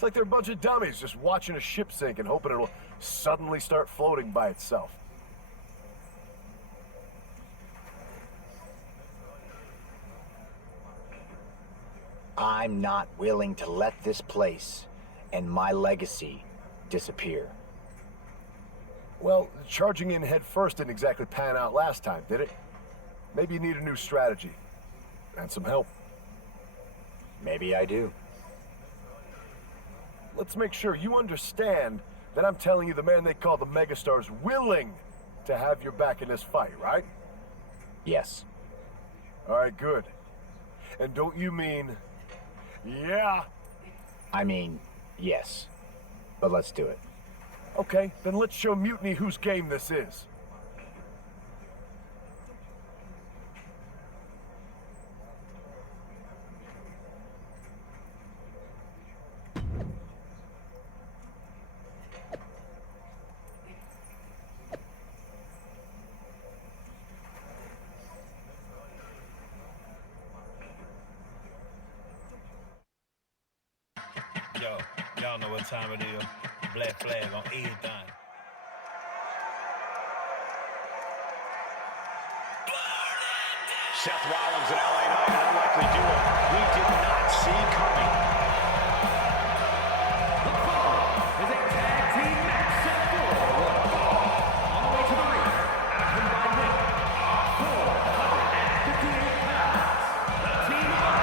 It's like they're a bunch of dummies just watching a ship sink and hoping it'll suddenly start floating by itself. I'm not willing to let this place and my legacy disappear. Well, charging in head first didn't exactly pan out last time, did it? Maybe you need a new strategy. And some help. Maybe I do. Let's make sure you understand that I'm telling you the man they call the Megastar is willing to have your back in this fight, right? Yes. All right, good. And don't you mean, yeah? I mean, yes. But let's do it. Okay, then let's show Mutiny whose game this is. Yo, y'all know what time it is. Black flag on everything. Seth Rollins and LA Knight, an unlikely duo we did not see coming. The following is a tag team match set for one fall. On the way to the ring, at a combined weight of 458 pounds, the team of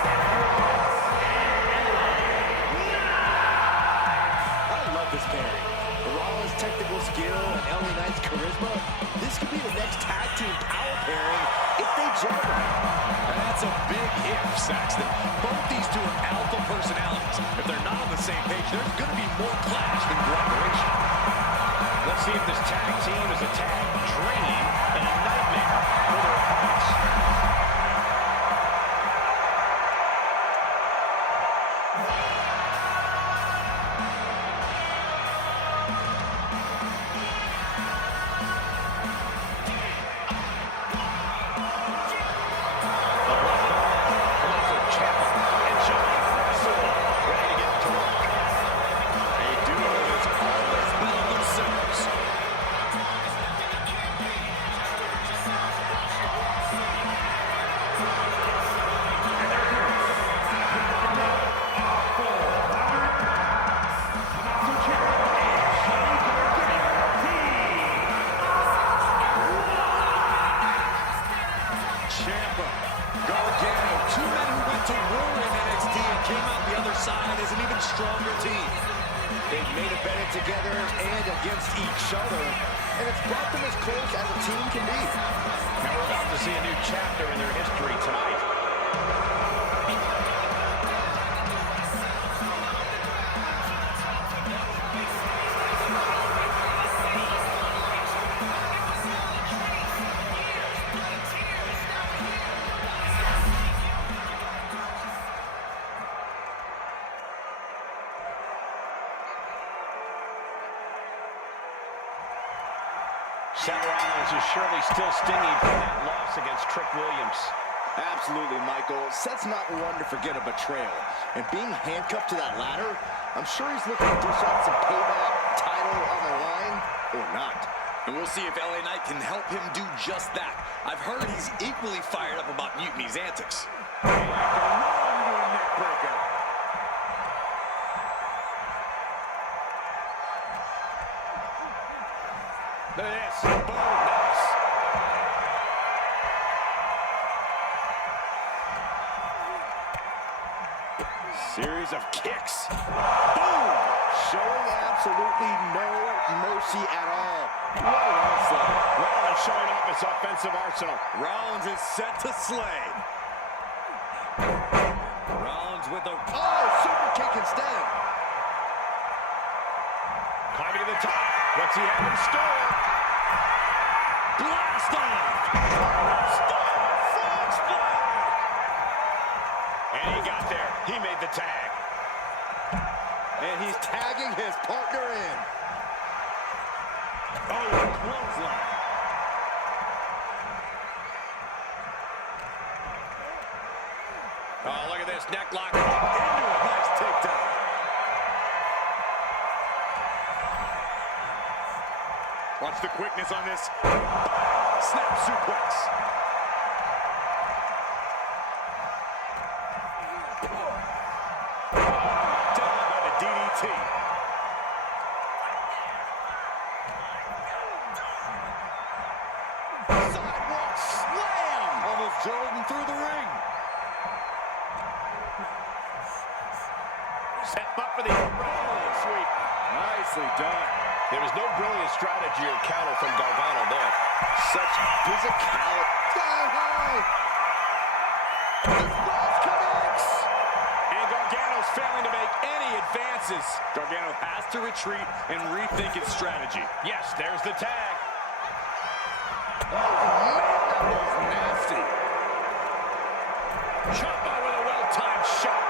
Seth Rollins and LA Knight. I love this pairing. Rollins' technical skill and LA Knight's charisma. This could be the next tag team power pairing if they gel right. And that's a big if, Saxton. Both these two are alpha personalities. If they're not on the same page, there's going to be more clash than cooperation. Let's see if this tag team is a tag dream and a nightmare for their opponents. They've made a better together and against each other, and it's brought them as close as a team can be. And we're about to see a new chapter in their history tonight. Seth Rollins is surely still stinging from that loss against Trick Williams. Absolutely, Michael. Seth's not one to forget a betrayal. And being handcuffed to that ladder, I'm sure he's looking to dish out some payback, title on the line, or not. And we'll see if LA Knight can help him do just that. I've heard he's equally fired up about Mutiny's antics. Look at this. Boom. Nice. Series of kicks. Boom! Showing absolutely no mercy at all. What a wrestler. Rollins showing off his offensive arsenal. Rollins is set to slay. Rollins with a... Oh, super kick instead. Climbing to the top. What's he have in store? Blast off! And he got there. He made the tag. And he's tagging his partner in. Oh, clothesline. Oh, look at this. Neck lock. Into a nice takedown. Watch the quickness on this. Snap suplex. Down by the DDT. Sidewalk slam. Almost drove him through the ring. Set up for the Rollins sweep. Nicely done. There was no brilliant strategy or counter from Gargano there. Such physicality. Sky high. This boss connects. And Gargano's failing to make any advances. Gargano has to retreat and rethink his strategy. Yes, there's the tag. Oh, man, that was nasty. Ciampa with a well-timed shot.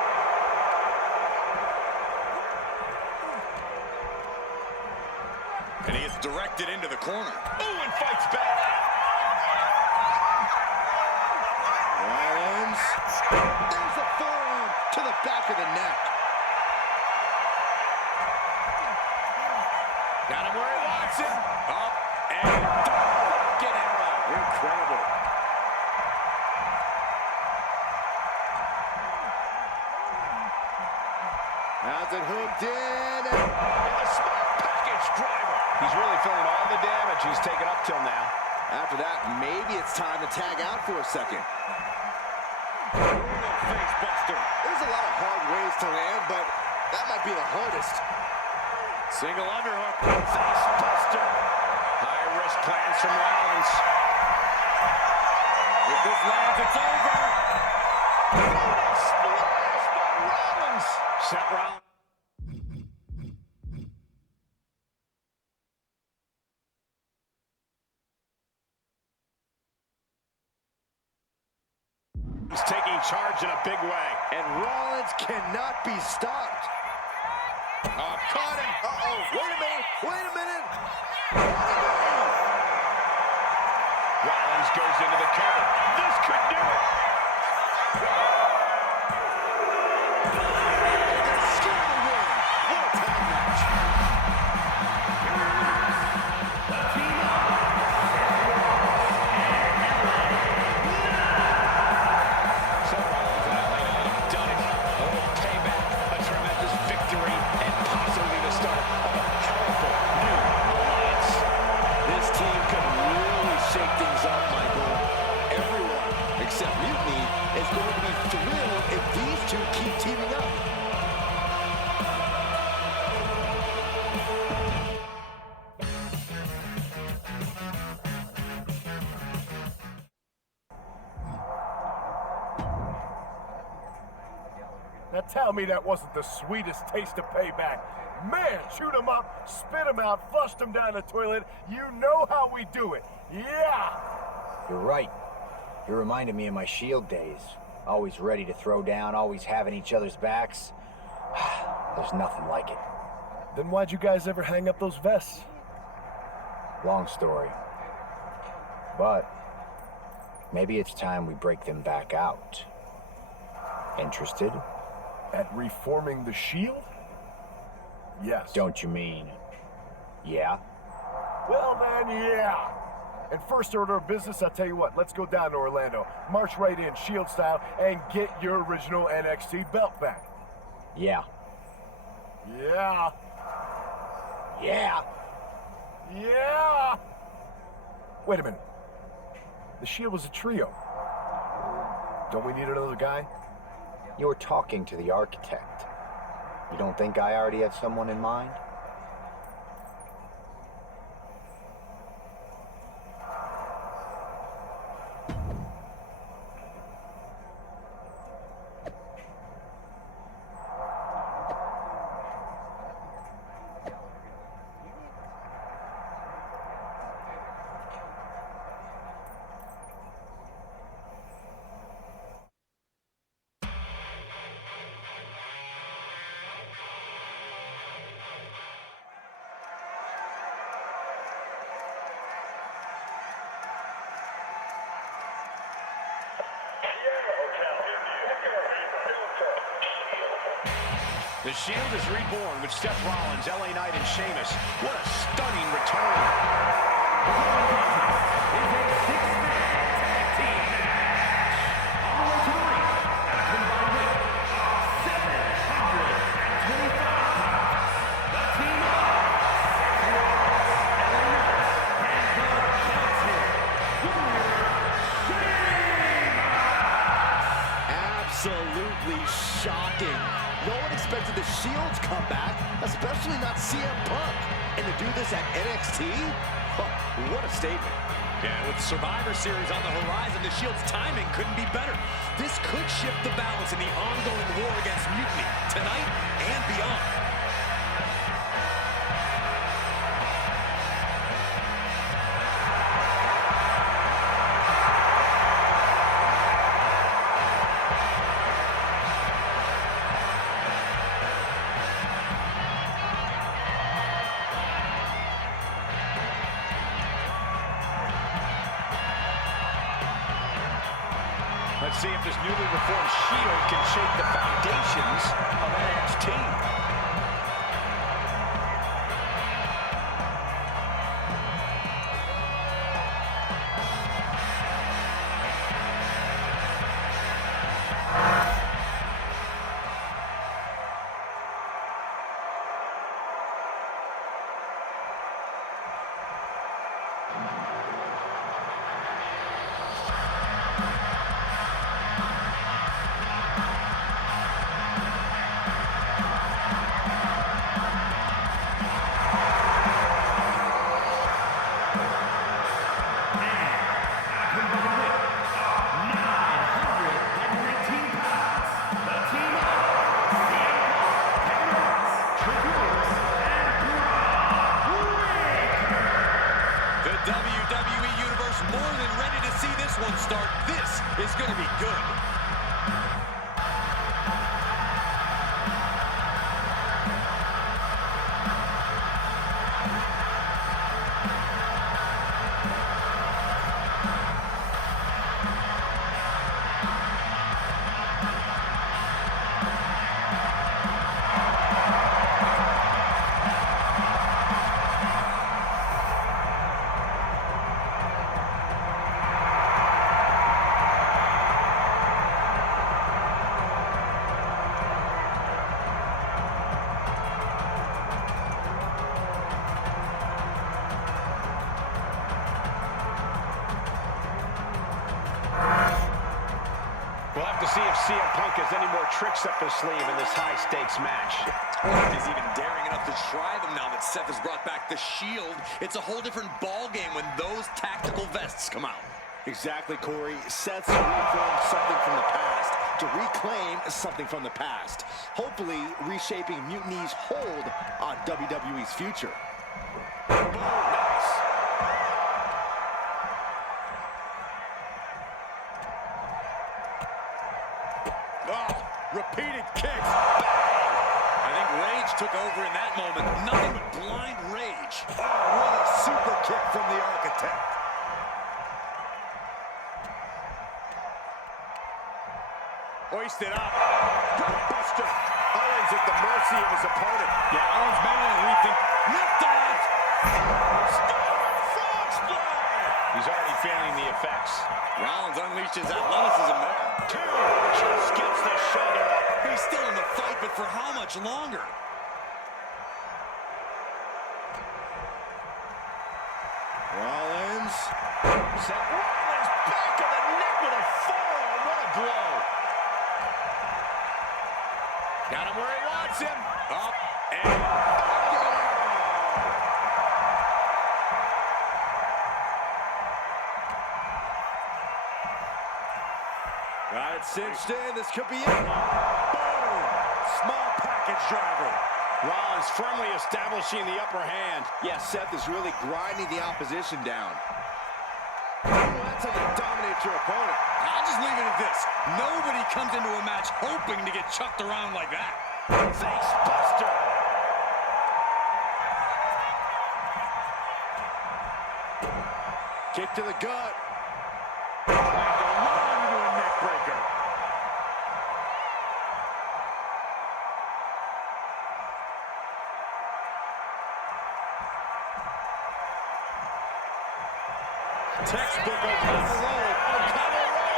And he gets directed into the corner. Ooh, and fights back. Rollins. There's a forearm to the back of the neck. Got him where he wants him. Up and down. Get arrow. Incredible. Has it hooked in. And the smart package driver. He's really feeling all the damage he's taken up till now. After that, maybe it's time to tag out for a second. Face buster. There's a lot of hard ways to land, but that might be the hardest. Single underhook. Face buster. High risk plans from Rollins. If this lands, it's over. Splash by Rollins. Seth Rollins. He's taking charge in a big way. And Rollins cannot be stopped. Oh, caught him. Uh-oh, wait a minute, wait a minute. Rollins goes into the cover. This could do it. Scary win. What a tag match. The team of Seth Rollins and LA Knight have done it. A little payback, a tremendous victory, and possibly the start of a powerful new alliance. This team could really shake things up, Michael. Everyone, except Mutiny, is going to be thrilled if these two keep teaming up. Now tell me that wasn't the sweetest taste of payback. Man, shoot 'em up, spit 'em out, flushed 'em down the toilet. You know how we do it. Yeah! You're right. You reminded me of my Shield days. Always ready to throw down, always having each other's backs. There's nothing like it. Then why'd you guys ever hang up those vests? Long story. But maybe it's time we break them back out. Interested? At reforming the Shield? Yes. Don't you mean, yeah? Well then, yeah. And first order of business, I'll tell you what, let's go down to Orlando, march right in, Shield style, and get your original NXT belt back. Yeah. Yeah. Yeah. Yeah! Wait a minute. The Shield was a trio. Don't we need another guy? You're talking to the architect. You don't think I already have someone in mind? The Shield is reborn with Seth Rollins, LA Knight, and Sheamus. What a stunning return. The following contest is a six-man tag team match. On the way to the ring, at a combined weight of 725 pounds, the team of Seth Rollins, LA Knight, and the Celtic Warrior, Sheamus. Absolutely shocking. No one expected the Shield's comeback, especially not CM Punk. And to do this at NXT? Oh, what a statement. Yeah, with Survivor Series on the horizon, the Shield's timing couldn't be better. This could shift the balance in the ongoing war against mutiny, tonight and beyond. Let's see if this newly reformed Shield can shake the foundations of NXT. WWE Universe more than ready to see this one start. This is going to be good. We'll have to see if CM Punk has any more tricks up his sleeve in this high-stakes match. Or if he's even daring enough to try them now that Seth has brought back the Shield. It's a whole different ball game when those tactical vests come out. Exactly, Corey. Seth's reformed something from the past to reclaim something from the past. Hopefully, reshaping Mutiny's hold on WWE's future. Boom, nice. Oh, repeated kicks. I think rage took over in that moment. Nothing but blind rage. Oh, what a super kick from the Architect. Hoisted up. Buster. Owens at the mercy of his opponent. Yeah, Owens may want to rethink. Lift off. Frog splash. He's already feeling the effects. Rollins unleashed his athleticism there. Two. Just gets the shoulder up. He's still in the fight, but for how much longer? Rollins. Seth Rollins back of the neck with a forearm. What a blow. Got him where he wants him. Up and got it cinched in. This could be it. Boom. Small package driver. Rollins firmly establishing the upper hand. Yeah, Seth is really grinding the opposition down. Oh, that's how you dominate your opponent. I'll just leave it at this. Nobody comes into a match hoping to get chucked around like that. Face buster. Kick to the gut. Trying to run into a neck breaker. textbook O'Connor roll. O'Connor roll.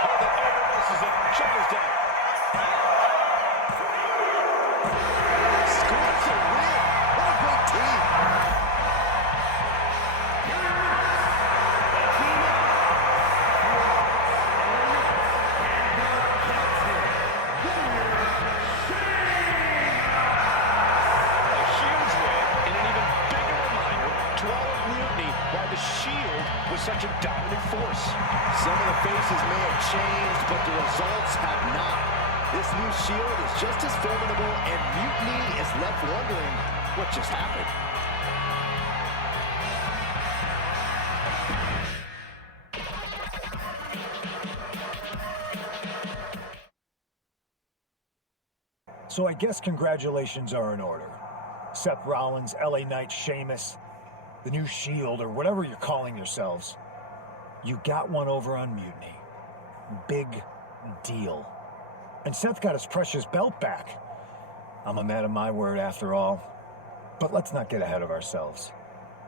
Oh, the overmisses it. Shoulders down. Scores a win. What a great team. Such a dominant force. Some of the faces may have changed, but the results have not. This new Shield is just as formidable, and Mutiny is left wondering what just happened. So I guess congratulations are in order. Seth Rollins, LA Knight, Sheamus, the new Shield, or whatever you're calling yourselves. You got one over on Mutiny. Big deal. And Seth got his precious belt back. I'm a man of my word after all. But let's not get ahead of ourselves.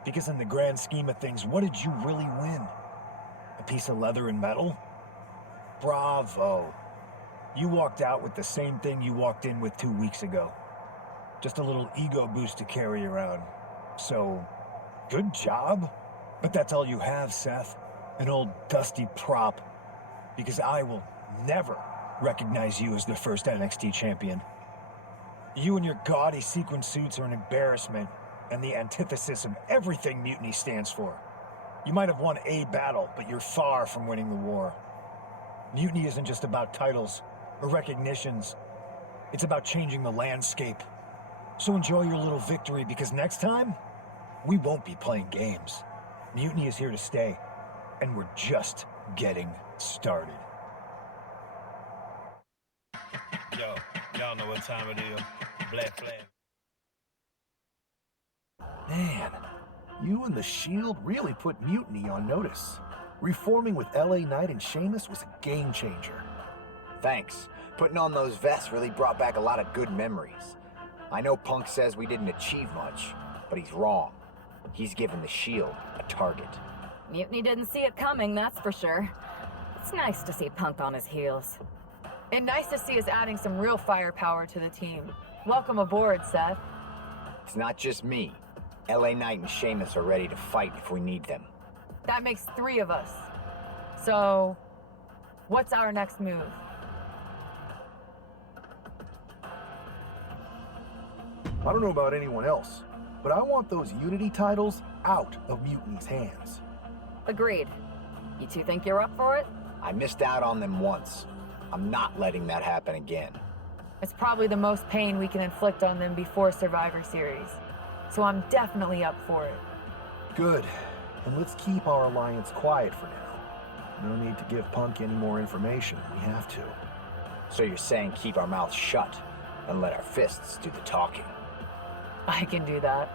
Because in the grand scheme of things, what did you really win? A piece of leather and metal? Bravo. You walked out with the same thing you walked in with 2 weeks ago. Just a little ego boost to carry around. So, good job. But that's all you have, Seth. An old dusty prop. Because I will never recognize you as the first NXT champion. You and your gaudy sequin suits are an embarrassment and the antithesis of everything Mutiny stands for. You might have won a battle, but you're far from winning the war. Mutiny isn't just about titles or recognitions. It's about changing the landscape. So enjoy your little victory, because next time, we won't be playing games. Mutiny is here to stay, and we're just getting started. Yo, y'all know what time it is. Black flag. Man, you and the Shield really put Mutiny on notice. Reforming with LA Knight and Sheamus was a game changer. Thanks. Putting on those vests really brought back a lot of good memories. I know Punk says we didn't achieve much, but he's wrong. He's given the Shield a target. Mutiny didn't see it coming, that's for sure. It's nice to see Punk on his heels. And nice to see us adding some real firepower to the team. Welcome aboard, Seth. It's not just me. LA Knight and Sheamus are ready to fight if we need them. That makes 3 of us. So, what's our next move? I don't know about anyone else, but I want those Unity titles out of Mutiny's hands. Agreed. You two think you're up for it? I missed out on them once. I'm not letting that happen again. It's probably the most pain we can inflict on them before Survivor Series. So I'm definitely up for it. Good. And let's keep our alliance quiet for now. No need to give Punk any more information. We have to. So you're saying keep our mouths shut and let our fists do the talking? I can do that.